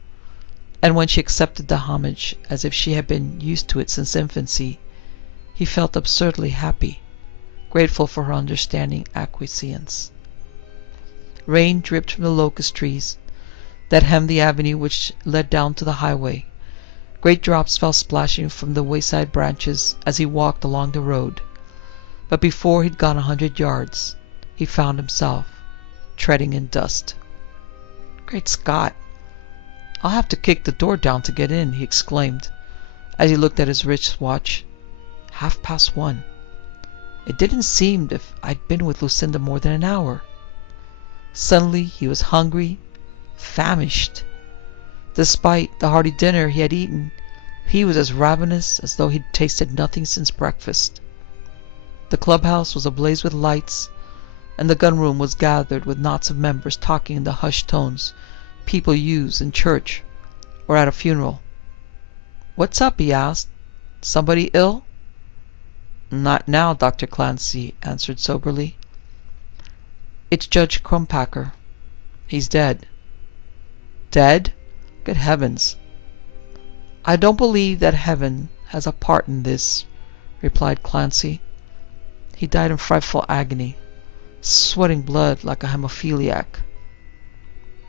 and when she accepted the homage as if she had been used to it since infancy, he felt absurdly happy, grateful for her understanding acquiescence. Rain dripped from the locust trees that hemmed the avenue which led down to the highway. Great drops fell splashing from the wayside branches as he walked along the road, but before he'd gone 100 yards, he found himself treading in dust. Great Scott! I'll have to kick the door down to get in, he exclaimed, as he looked at his wrist watch. 1:30. It didn't seem as if I'd been with Lucinda more than an hour. Suddenly he was hungry, famished. Despite the hearty dinner he had eaten, he was as ravenous as though he'd tasted nothing since breakfast. The clubhouse was ablaze with lights, and the gun room was gathered with knots of members talking in the hushed tones people use in church or at a funeral. "What's up?" he asked. "Somebody ill?" "Not now," Dr. Clancy answered soberly. "It's Judge Crumpacker. He's dead." "Dead? Good heavens!" "I don't believe that heaven has a part in this," replied Clancy. "He died in frightful agony, sweating blood like a hemophiliac."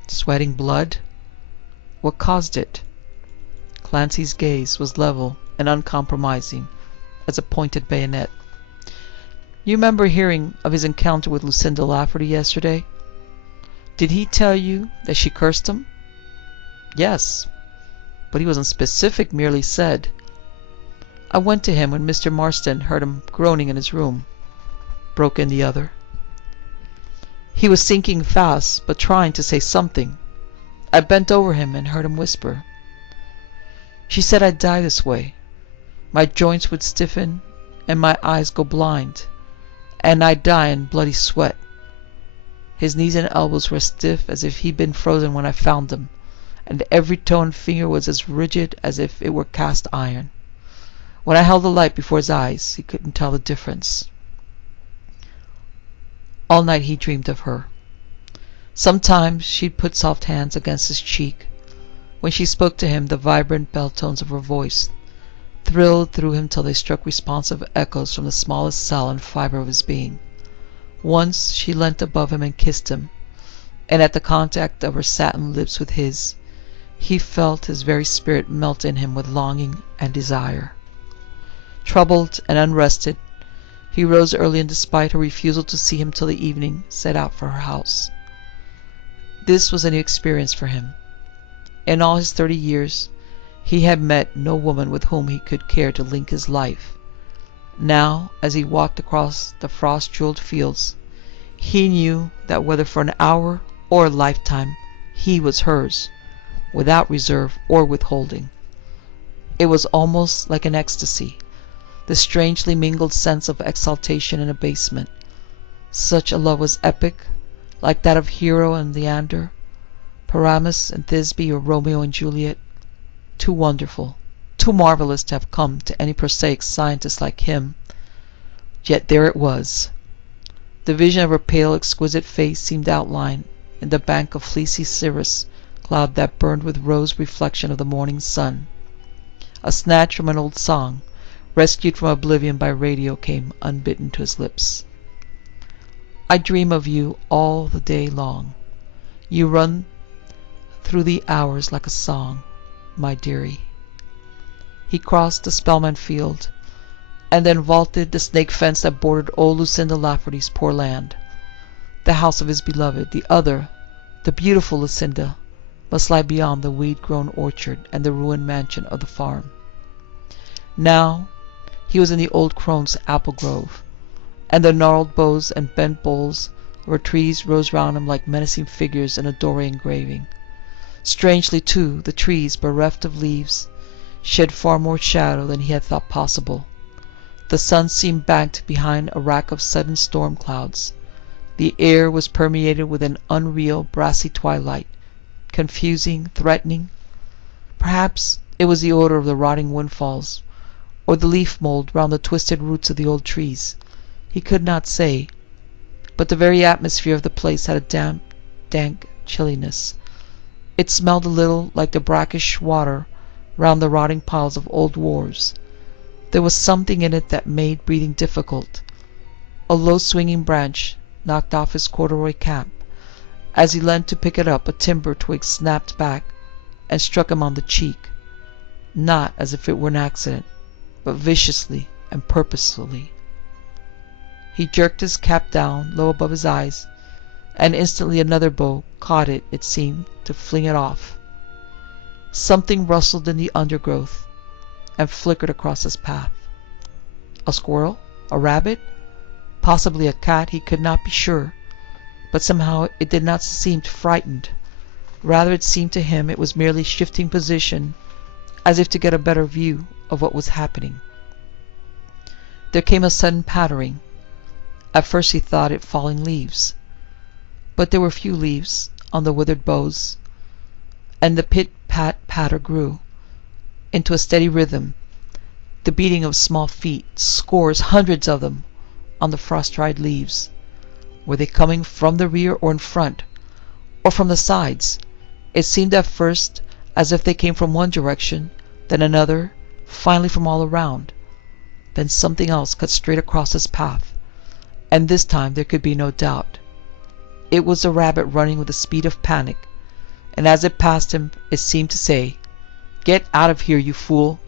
Sweating blood? What caused it? Clancy's gaze was level and uncompromising as a pointed bayonet. "You remember hearing of his encounter with Lucinda Lafferty yesterday? Did he tell you that she cursed him?" "Yes, but he wasn't specific, merely said." "I went to him when Mr. Marston heard him groaning in his room," broke in the other. "He was sinking fast, but trying to say something. I bent over him and heard him whisper. She said I'd die this way. My joints would stiffen and my eyes go blind, and I'd die in bloody sweat. His knees and elbows were stiff as if he'd been frozen when I found them, and every toe and finger was as rigid as if it were cast iron. When I held the light before his eyes, he couldn't tell the difference." All night he dreamed of her. Sometimes she'd put soft hands against his cheek. When she spoke to him, the vibrant bell tones of her voice thrilled through him till they struck responsive echoes from the smallest cell and fibre of his being. Once she leant above him and kissed him, and at the contact of her satin lips with his, he felt his very spirit melt in him with longing and desire. Troubled and unrested, he rose early and, despite her refusal to see him till the evening, set out for her house. This was a new experience for him. In all his 30 years, he had met no woman with whom he could care to link his life. Now, as he walked across the frost-jeweled fields, he knew that whether for an hour or a lifetime, he was hers, without reserve or withholding. It was almost like an ecstasy, the strangely mingled sense of exaltation and abasement. Such a love was epic, like that of Hero and Leander, Paramus and Thisbe, or Romeo and Juliet. Too wonderful, too marvelous to have come to any prosaic scientist like him. Yet there it was. The vision of her pale, exquisite face seemed outlined in the bank of fleecy cirrus cloud that burned with rose reflection of the morning sun. A snatch from an old song, rescued from oblivion by radio, came unbidden to his lips. "I dream of you all the day long. You run through the hours like a song, my dearie." He crossed the Spellman Field, and then vaulted the snake fence that bordered old Lucinda Lafferty's poor land. The house of his beloved, the other, the beautiful Lucinda, must lie beyond the weed-grown orchard and the ruined mansion of the farm. Now he was in the old crone's apple grove, and the gnarled boughs and bent boles of her trees rose round him like menacing figures in a Doré engraving. Strangely, too, the trees, bereft of leaves, shed far more shadow than he had thought possible. The sun seemed banked behind a rack of sudden storm clouds. The air was permeated with an unreal, brassy twilight, confusing, threatening. Perhaps it was the odor of the rotting windfalls, or the leaf mould round the twisted roots of the old trees. He could not say, but the very atmosphere of the place had a damp, dank chilliness. It smelled a little like the brackish water round the rotting piles of old wharves. There was something in it that made breathing difficult. A low swinging branch knocked off his corduroy cap. As he leant to pick it up, a timber twig snapped back and struck him on the cheek, not as if it were an accident, but viciously and purposefully. He jerked his cap down low above his eyes, and instantly another bough caught it, it seemed, to fling it off. Something rustled in the undergrowth and flickered across his path. A squirrel? A rabbit? Possibly a cat, he could not be sure, but somehow it did not seem frightened. Rather, it seemed to him it was merely shifting position, as if to get a better view of what was happening. There came a sudden pattering. At first he thought it falling leaves, but there were few leaves on the withered boughs, and the pit-pat-patter grew into a steady rhythm, the beating of small feet, scores, hundreds of them, on the frost-dried leaves. Were they coming from the rear or in front, or from the sides? It seemed at first as if they came from one direction, then another, finally from all around. Then something else cut straight across his path, and this time there could be no doubt. It was the rabbit running with the speed of panic, and as it passed him, it seemed to say, "Get out of here, you fool!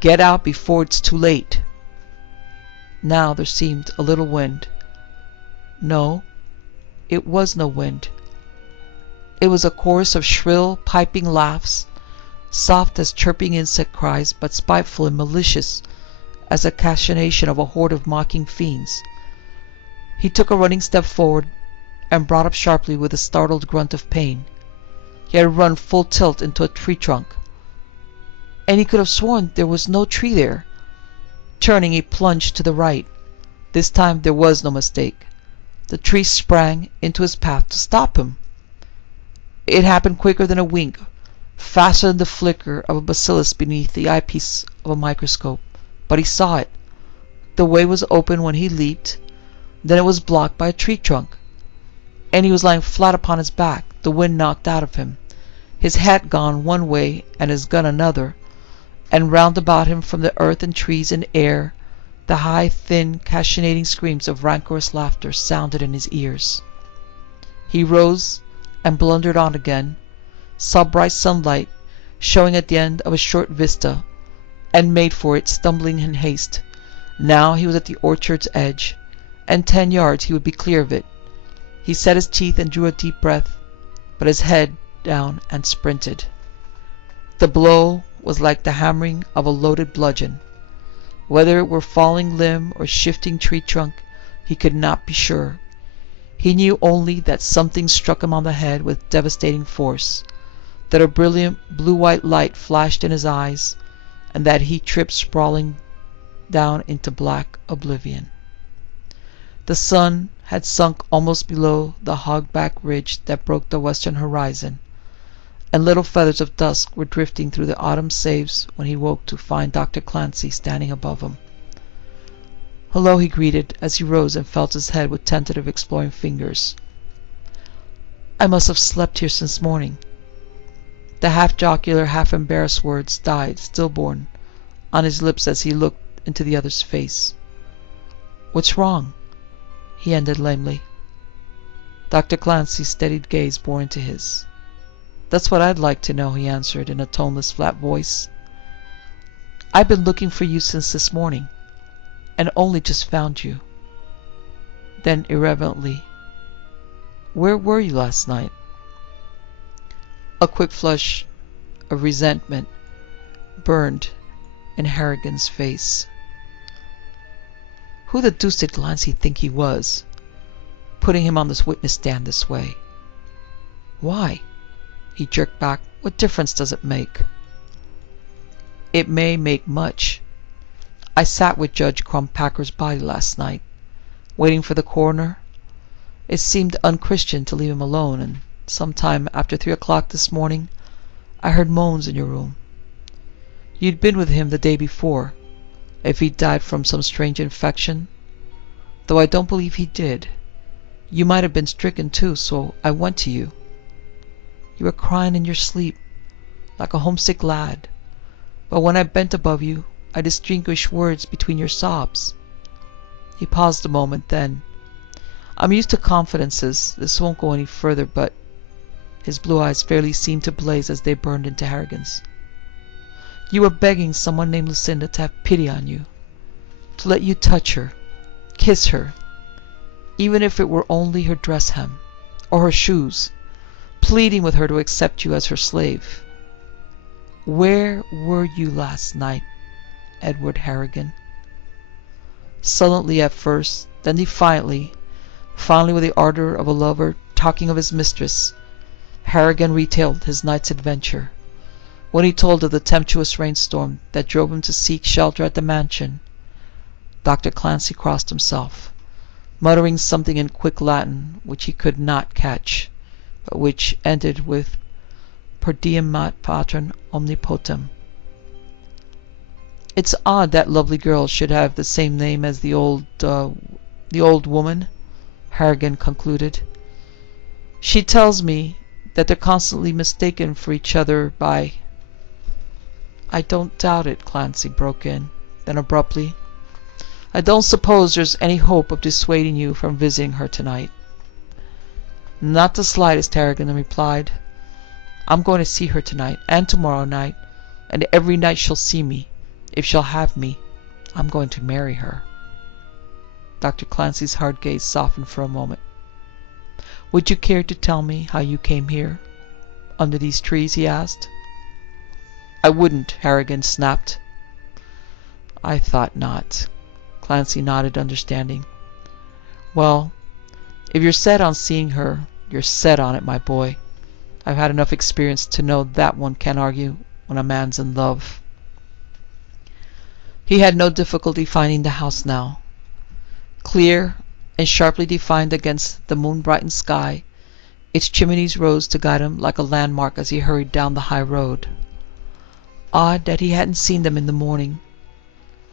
Get out before it's too late!" Now there seemed a little wind. No, it was no wind. It was a chorus of shrill, piping laughs, soft as chirping insect cries, but spiteful and malicious as a cachinnation of a horde of mocking fiends. He took a running step forward and brought up sharply with a startled grunt of pain. He had run full tilt into a tree trunk, and he could have sworn there was no tree there. Turning, he plunged to the right. This time there was no mistake. The tree sprang into his path to stop him. It happened quicker than a wink, faster than the flicker of a bacillus beneath the eyepiece of a microscope. But he saw it. The way was open when he leaped, then it was blocked by a tree trunk, and he was lying flat upon his back, the wind knocked out of him, his hat gone one way and his gun another, and round about him from the earth and trees and air, the high, thin, cachinating screams of rancorous laughter sounded in his ears. He rose and blundered on again, saw bright sunlight showing at the end of a short vista, and made for it, stumbling in haste. Now he was at the orchard's edge, and 10 yards he would be clear of it. He set his teeth and drew a deep breath, put his head down and sprinted. The blow was like the hammering of a loaded bludgeon. Whether it were falling limb or shifting tree trunk, he could not be sure. He knew only that something struck him on the head with devastating force, that a brilliant blue-white light flashed in his eyes, and that he tripped sprawling down into black oblivion. The sun had sunk almost below the hogback ridge that broke the western horizon, and little feathers of dusk were drifting through the autumn saves when he woke to find Dr. Clancy standing above him. "Hello," he greeted as he rose and felt his head with tentative exploring fingers. "I must have slept here since morning." The half-jocular, half-embarrassed words died, stillborn, on his lips as he looked into the other's face. "What's wrong?" he ended lamely. Dr. Clancy's steady gaze bore into his. "That's what I'd like to know," he answered in a toneless, flat voice. "I've been looking for you since this morning, and only just found you." Then irrelevantly, "Where were you last night?" A quick flush of resentment burned in Harrigan's face. Who the deuce did Clancy think he was, putting him on this witness stand this way? "Why?" he jerked back. "What difference does it make?" "It may make much. I sat with Judge Crumpacker's body last night, waiting for the coroner. It seemed unchristian to leave him alone, and sometime after 3 o'clock this morning, I heard moans in your room. You'd been with him the day before, if he'd died from some strange infection, though I don't believe he did. You might have been stricken too, so I went to you. You were crying in your sleep, like a homesick lad, but when I bent above you, I distinguished words between your sobs." He paused a moment, then, "I'm used to confidences. This won't go any further, but—" His blue eyes fairly seemed to blaze as they burned into Harrigan's. "You were begging someone named Lucinda to have pity on you, to let you touch her, kiss her, even if it were only her dress hem, or her shoes, pleading with her to accept you as her slave. Where were you last night, Edward Harrigan?" Sullenly at first, Then defiantly, finally with the ardor of a lover talking of his mistress, Harrigan retailed his night's adventure. When he told of the tempestuous rainstorm that drove him to seek shelter at the mansion, Dr. Clancy crossed himself, muttering something in quick Latin which he could not catch, but which ended with "Perdiemat patrum omnipotem." "It's odd that lovely girl should have the same name as the old woman," Harrigan concluded. "She tells me that they're constantly mistaken for each other by—" "I don't doubt it," Clancy broke in. Then abruptly, "I don't suppose there's any hope of dissuading you from visiting her tonight?" "Not the slightest," Harrigan replied. "I'm going to see her tonight, and tomorrow night, and every night she'll see me. If she'll have me, I'm going to marry her." Dr. Clancy's hard gaze softened for a moment. "Would you care to tell me how you came here, under these trees?" he asked. "I wouldn't," Harrigan snapped. "I thought not." Clancy nodded, understanding. "Well, if you're set on seeing her, you're set on it, my boy. I've had enough experience to know that one can't argue when a man's in love." He had no difficulty finding the house now. Clear and sharply defined against the moon-brightened sky, its chimneys rose to guide him like a landmark as he hurried down the high road. Odd that he hadn't seen them in the morning.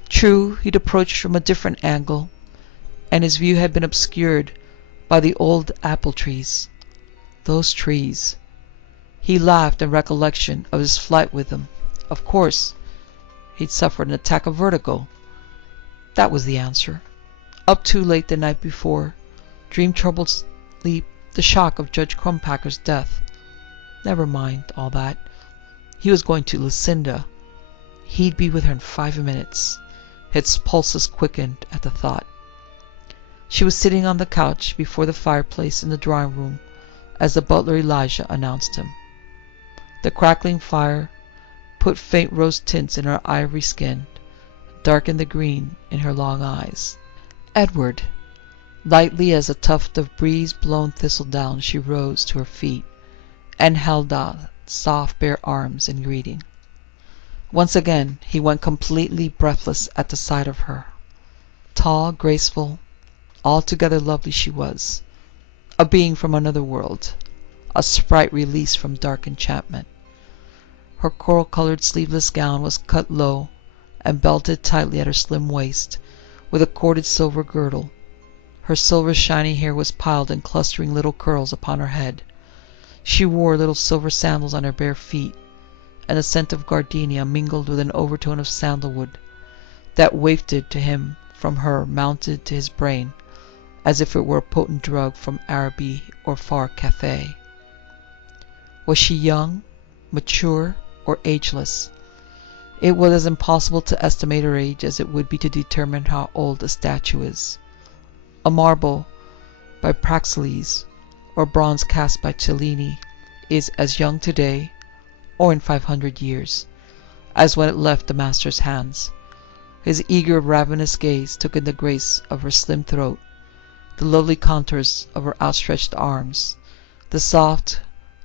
True, he'd approached from a different angle, and his view had been obscured by the old apple trees. Those trees! He laughed in recollection of his flight with them. Of course, he'd suffered an attack of vertigo. That was the answer. Up too late the night before, dreamed troubled sleep the shock of Judge Crumpacker's death. Never mind all that. He was going to Lucinda. He'd be with her in 5 minutes. His pulses quickened at the thought. She was sitting on the couch before the fireplace in the drawing room as the butler Elijah announced him. The crackling fire put faint rose tints in her ivory skin, darkened the green in her long eyes. "Edward!" Lightly as a tuft of breeze-blown thistledown, she rose to her feet and held out soft bare arms in greeting. Once again he went completely breathless at the sight of her. Tall, graceful, altogether lovely she was, a being from another world, a sprite released from dark enchantment. Her coral-colored sleeveless gown was cut low and belted tightly at her slim waist with a corded silver girdle. Her silver shiny hair was piled in clustering little curls upon her head. She wore little silver sandals on her bare feet, and the scent of gardenia mingled with an overtone of sandalwood that wafted to him from her mounted to his brain as if it were a potent drug from Araby or far Cathay. Was she young, mature, or ageless? It was as impossible to estimate her age as it would be to determine how old a statue is. A marble by Praxiteles or bronze cast by Cellini is as young today, or in 500 years, as when it left the master's hands. His eager, ravenous gaze took in the grace of her slim throat, the lovely contours of her outstretched arms, the soft,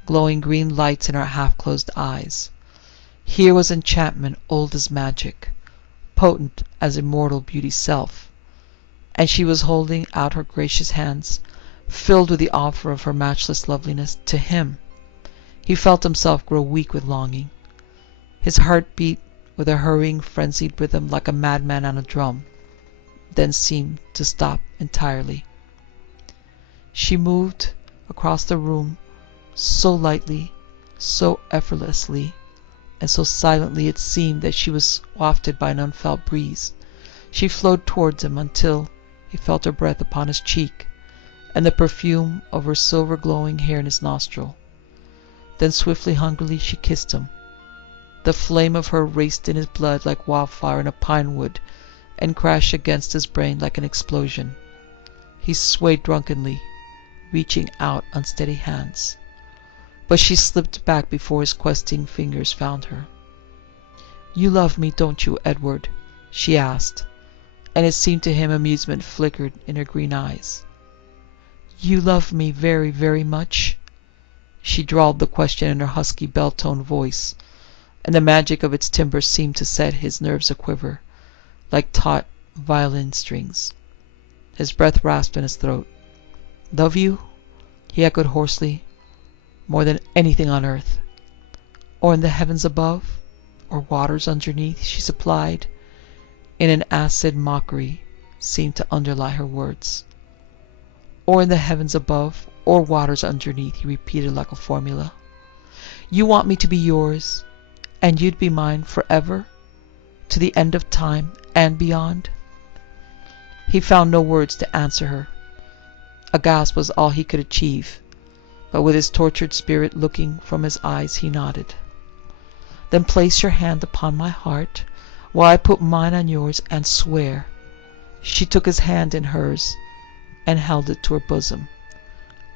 glowing green lights in her half-closed eyes. Here was enchantment old as magic, potent as immortal beauty's self, and she was holding out her gracious hands, filled with the offer of her matchless loveliness, to him. He felt himself grow weak with longing. His heart beat with a hurrying, frenzied rhythm like a madman on a drum, then seemed to stop entirely. She moved across the room so lightly, so effortlessly, and so silently it seemed that she was wafted by an unfelt breeze. She flowed towards him until he felt her breath upon his cheek, and the perfume of her silver-glowing hair in his nostril. Then swiftly, hungrily, she kissed him. The flame of her raced in his blood like wildfire in a pine wood, and crashed against his brain like an explosion. He swayed drunkenly, reaching out unsteady hands, but she slipped back before his questing fingers found her. "You love me, don't you, Edward?" she asked, and it seemed to him amusement flickered in her green eyes. "You love me very, very much?" She drawled the question in her husky bell-toned voice, and the magic of its timbre seemed to set his nerves a-quiver, like taut violin strings. His breath rasped in his throat. "Love you?" he echoed hoarsely. "More than anything on earth." "Or in the heavens above, or waters underneath," she supplied, in an acid mockery seemed to underlie her words. "Or in the heavens above, or waters underneath," he repeated like a formula. "You want me to be yours, and you'd be mine forever, to the end of time and beyond?" He found no words to answer her. A gasp was all he could achieve, but with his tortured spirit looking from his eyes, he nodded. "Then place your hand upon my heart, while I put mine on yours, and swear." She took his hand in hers, and held it to her bosom,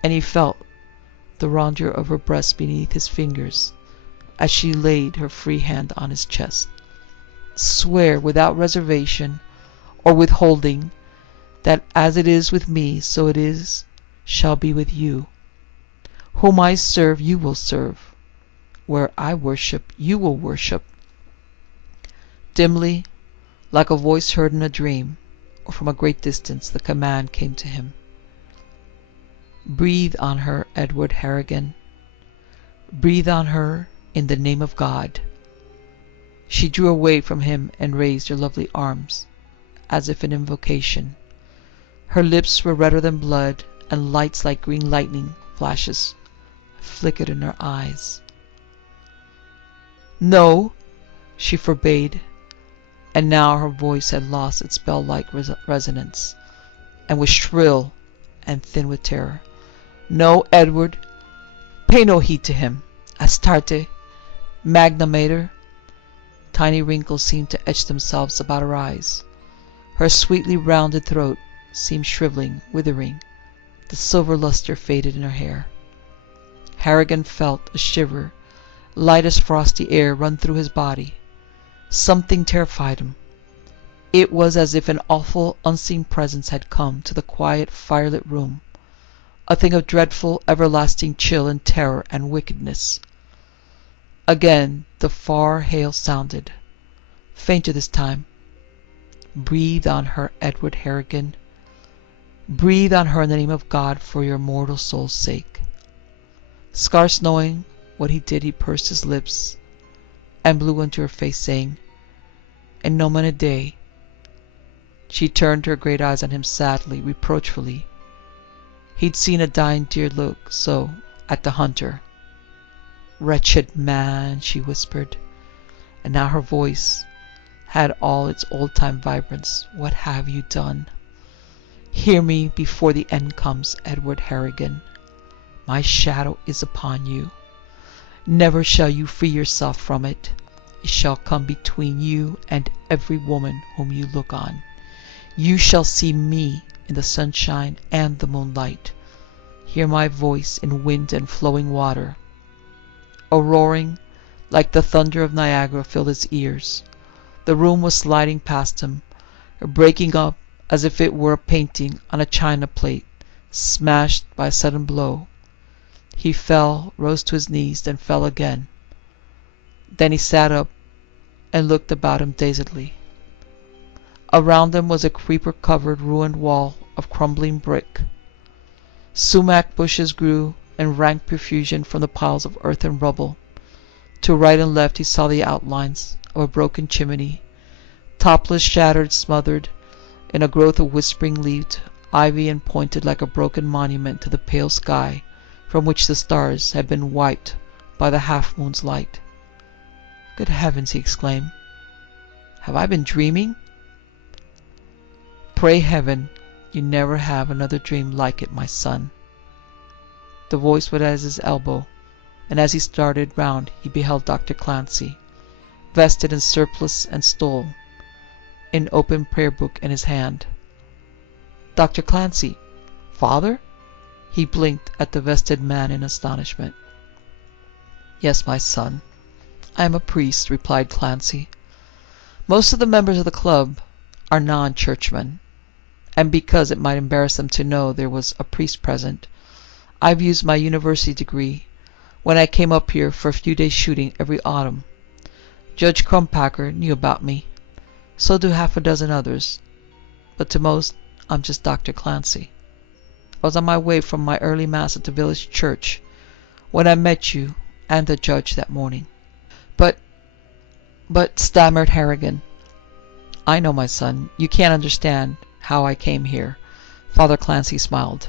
and he felt the rondure of her breast beneath his fingers, as she laid her free hand on his chest. "Swear without reservation or withholding that as it is with me, so it shall be with you. Whom I serve, you will serve. Where I worship, you will worship." Dimly, like a voice heard in a dream, or from a great distance, the command came to him. "Breathe on her, Edward Harrigan. Breathe on her in the name of God." She drew away from him and raised her lovely arms, as if in invocation. Her lips were redder than blood, and lights like green lightning flashes flickered in her eyes. "No," she forbade, and now her voice had lost its bell-like resonance, and was shrill and thin with terror. "No, Edward, pay no heed to him. Astarte, Magna Mater." Tiny wrinkles seemed to etch themselves about her eyes. Her sweetly rounded throat seemed shriveling, withering. The silver luster faded in her hair. Harrigan felt a shiver, light as frosty air, run through his body. Something terrified him. It was as if an awful, unseen presence had come to the quiet, firelit room, a thing of dreadful, everlasting chill and terror and wickedness. Again the far hail sounded, fainter this time. "Breathe on her, Edward Harrigan. Breathe on her in the name of God, for your mortal soul's sake." Scarce knowing what he did, he pursed his lips and blew into her face, saying, "In nomine Dei." She turned her great eyes on him sadly, reproachfully. He'd seen a dying deer look so at the hunter. "Wretched man," she whispered, and now her voice had all its old-time vibrance. "What have you done? Hear me before the end comes, Edward Harrigan. My shadow is upon you. Never shall you free yourself from it. It shall come between you and every woman whom you look on. You shall see me in the sunshine and the moonlight, hear my voice in wind and flowing water." A roaring like the thunder of Niagara filled his ears. The room was sliding past him, breaking up as if it were a painting on a china plate, smashed by a sudden blow. He fell, rose to his knees, then fell again. Then he sat up and looked about him dazedly. Around him was a creeper-covered, ruined wall of crumbling brick. Sumac bushes grew in rank profusion from the piles of earth and rubble. To right and left he saw the outlines of a broken chimney, topless, shattered, smothered in a growth of whispering-leaved ivy, and pointed like a broken monument to the pale sky from which the stars had been wiped by the half-moon's light. "Good heavens!" he exclaimed. "Have I been dreaming?" "Pray heaven you never have another dream like it, my son." The voice was at his elbow, and as he started round he beheld Dr. Clancy, vested in surplice and stole, an open prayer-book in his hand. "Dr. Clancy! Father?" He blinked at the vested man in astonishment. "Yes, my son, I am a priest," replied Clancy. "Most of the members of the club are non-churchmen, and because it might embarrass them to know there was a priest present, I've used my university degree when I came up here for a few days shooting every autumn. Judge Crumpacker knew about me. So do half a dozen others. But to most, I'm just Dr. Clancy. I was on my way from my early mass at the village church when I met you and the judge that morning. But, stammered Harrigan. I know, my son. You can't understand how I came here. Father Clancy smiled.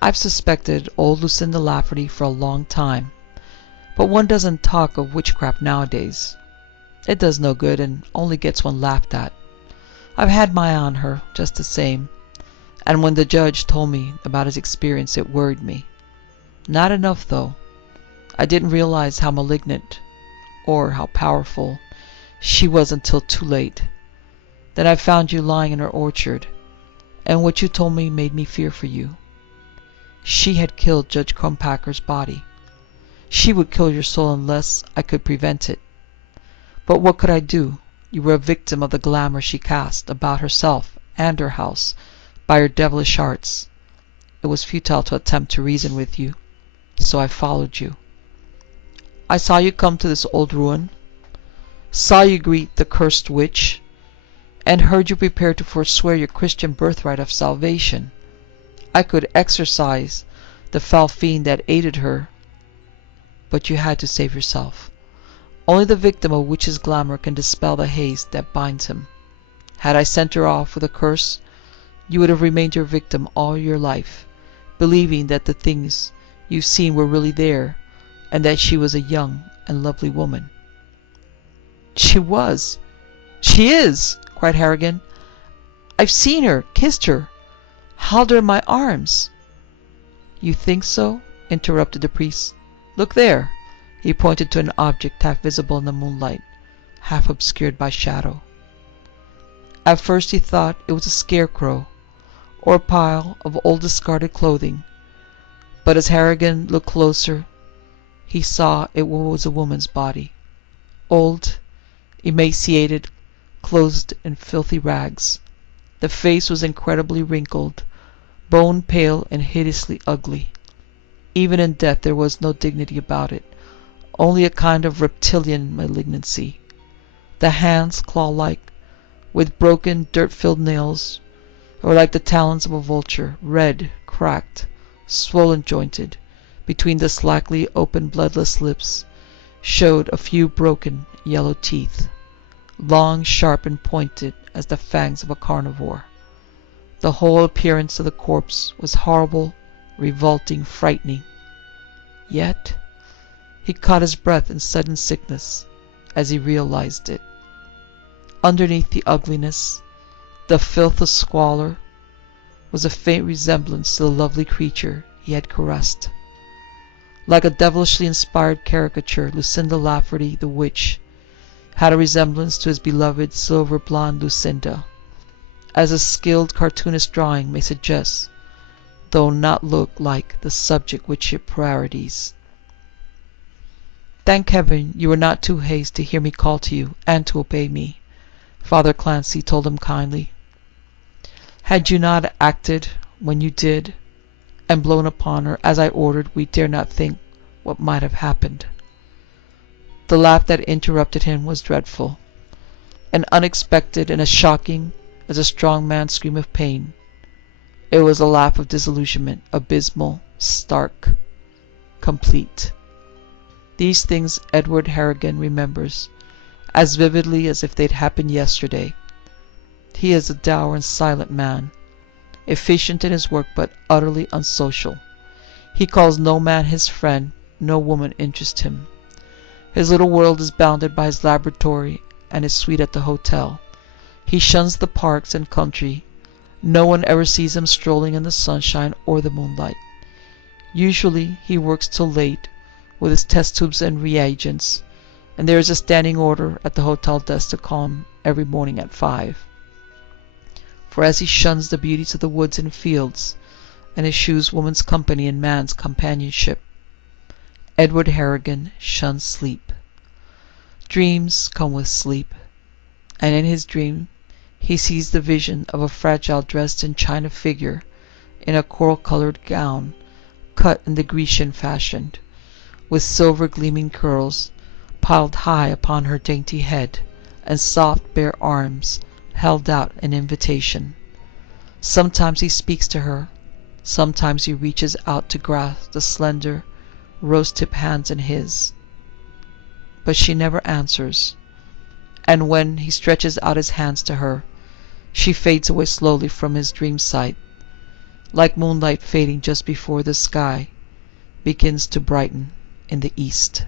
I've suspected old Lucinda Lafferty for a long time, but one doesn't talk of witchcraft nowadays. It does no good and only gets one laughed at. I've had my eye on her, just the same, and when the judge told me about his experience, it worried me. Not enough, though. I didn't realize how malignant, or how powerful, she was until too late. Then I found you lying in her orchard, and what you told me made me fear for you. She had killed Judge Crumpacker's body. She would kill your soul unless I could prevent it. But what could I do? You were a victim of the glamour she cast about herself and her house by her devilish arts. It was futile to attempt to reason with you, so I followed you. I saw you come to this old ruin, saw you greet the cursed witch, and heard you prepare to forswear your Christian birthright of salvation. I could exorcise the foul fiend that aided her, but you had to save yourself. Only the victim of witch's glamour can dispel the haze that binds him. Had I sent her off with a curse, you would have remained your victim all your life, believing that the things you've seen were really there, and that she was a young and lovely woman. She was! She is! Cried Harrigan. I've seen her, kissed her, held her in my arms. You think so? Interrupted the priest. Look there. He pointed to an object half visible in the moonlight, half obscured by shadow. At first he thought it was a scarecrow, or a pile of old discarded clothing, but as Harrigan looked closer, he saw it was a woman's body, old, emaciated, clothed in filthy rags. The face was incredibly wrinkled, bone-pale and hideously ugly. Even in death there was no dignity about it, only a kind of reptilian malignancy. The hands, claw-like, with broken, dirt-filled nails, were like the talons of a vulture, red, cracked, swollen-jointed. Between the slackly open bloodless lips showed a few broken yellow teeth, long, sharp, and pointed as the fangs of a carnivore. The whole appearance of the corpse was horrible, revolting, frightening. Yet he caught his breath in sudden sickness as he realized it. Underneath the ugliness, the filth of squalor, was a faint resemblance to the lovely creature he had caressed. Like a devilishly inspired caricature, Lucinda Lafferty, the witch, had a resemblance to his beloved silver-blonde Lucinda, as a skilled cartoonist drawing may suggest, though not look like the subject which it parodies. Thank heaven you were not too hasty to hear me call to you, and to obey me, Father Clancy told him kindly. Had you not acted when you did, and blown upon her as I ordered, we dare not think what might have happened. The laugh that interrupted him was dreadful, and unexpected, and as shocking as a strong man's scream of pain. It was a laugh of disillusionment, abysmal, stark, complete. These things Edward Harrigan remembers as vividly as if they'd happened yesterday. He is a dour and silent man, efficient in his work but utterly unsocial. He calls no man his friend, no woman interests him. His little world is bounded by his laboratory and his suite at the hotel. He shuns the parks and country. No one ever sees him strolling in the sunshine or the moonlight. Usually he works till late with his test tubes and reagents, and there is a standing order at the hotel desk to call him every morning at 5. For as he shuns the beauties of the woods and fields, and eschews woman's company and man's companionship, Edward Harrigan shuns sleep. Dreams come with sleep, and in his dream He sees the vision of a fragile dressed in china figure in a coral-colored gown cut in the Grecian fashion, with silver gleaming curls piled high upon her dainty head, and soft bare arms held out in invitation. Sometimes he speaks to her, sometimes he reaches out to grasp the slender, rose-tip hands in his, but she never answers, and when he stretches out his hands to her, she fades away slowly from his dream sight, like moonlight fading just before the sky begins to brighten in the east.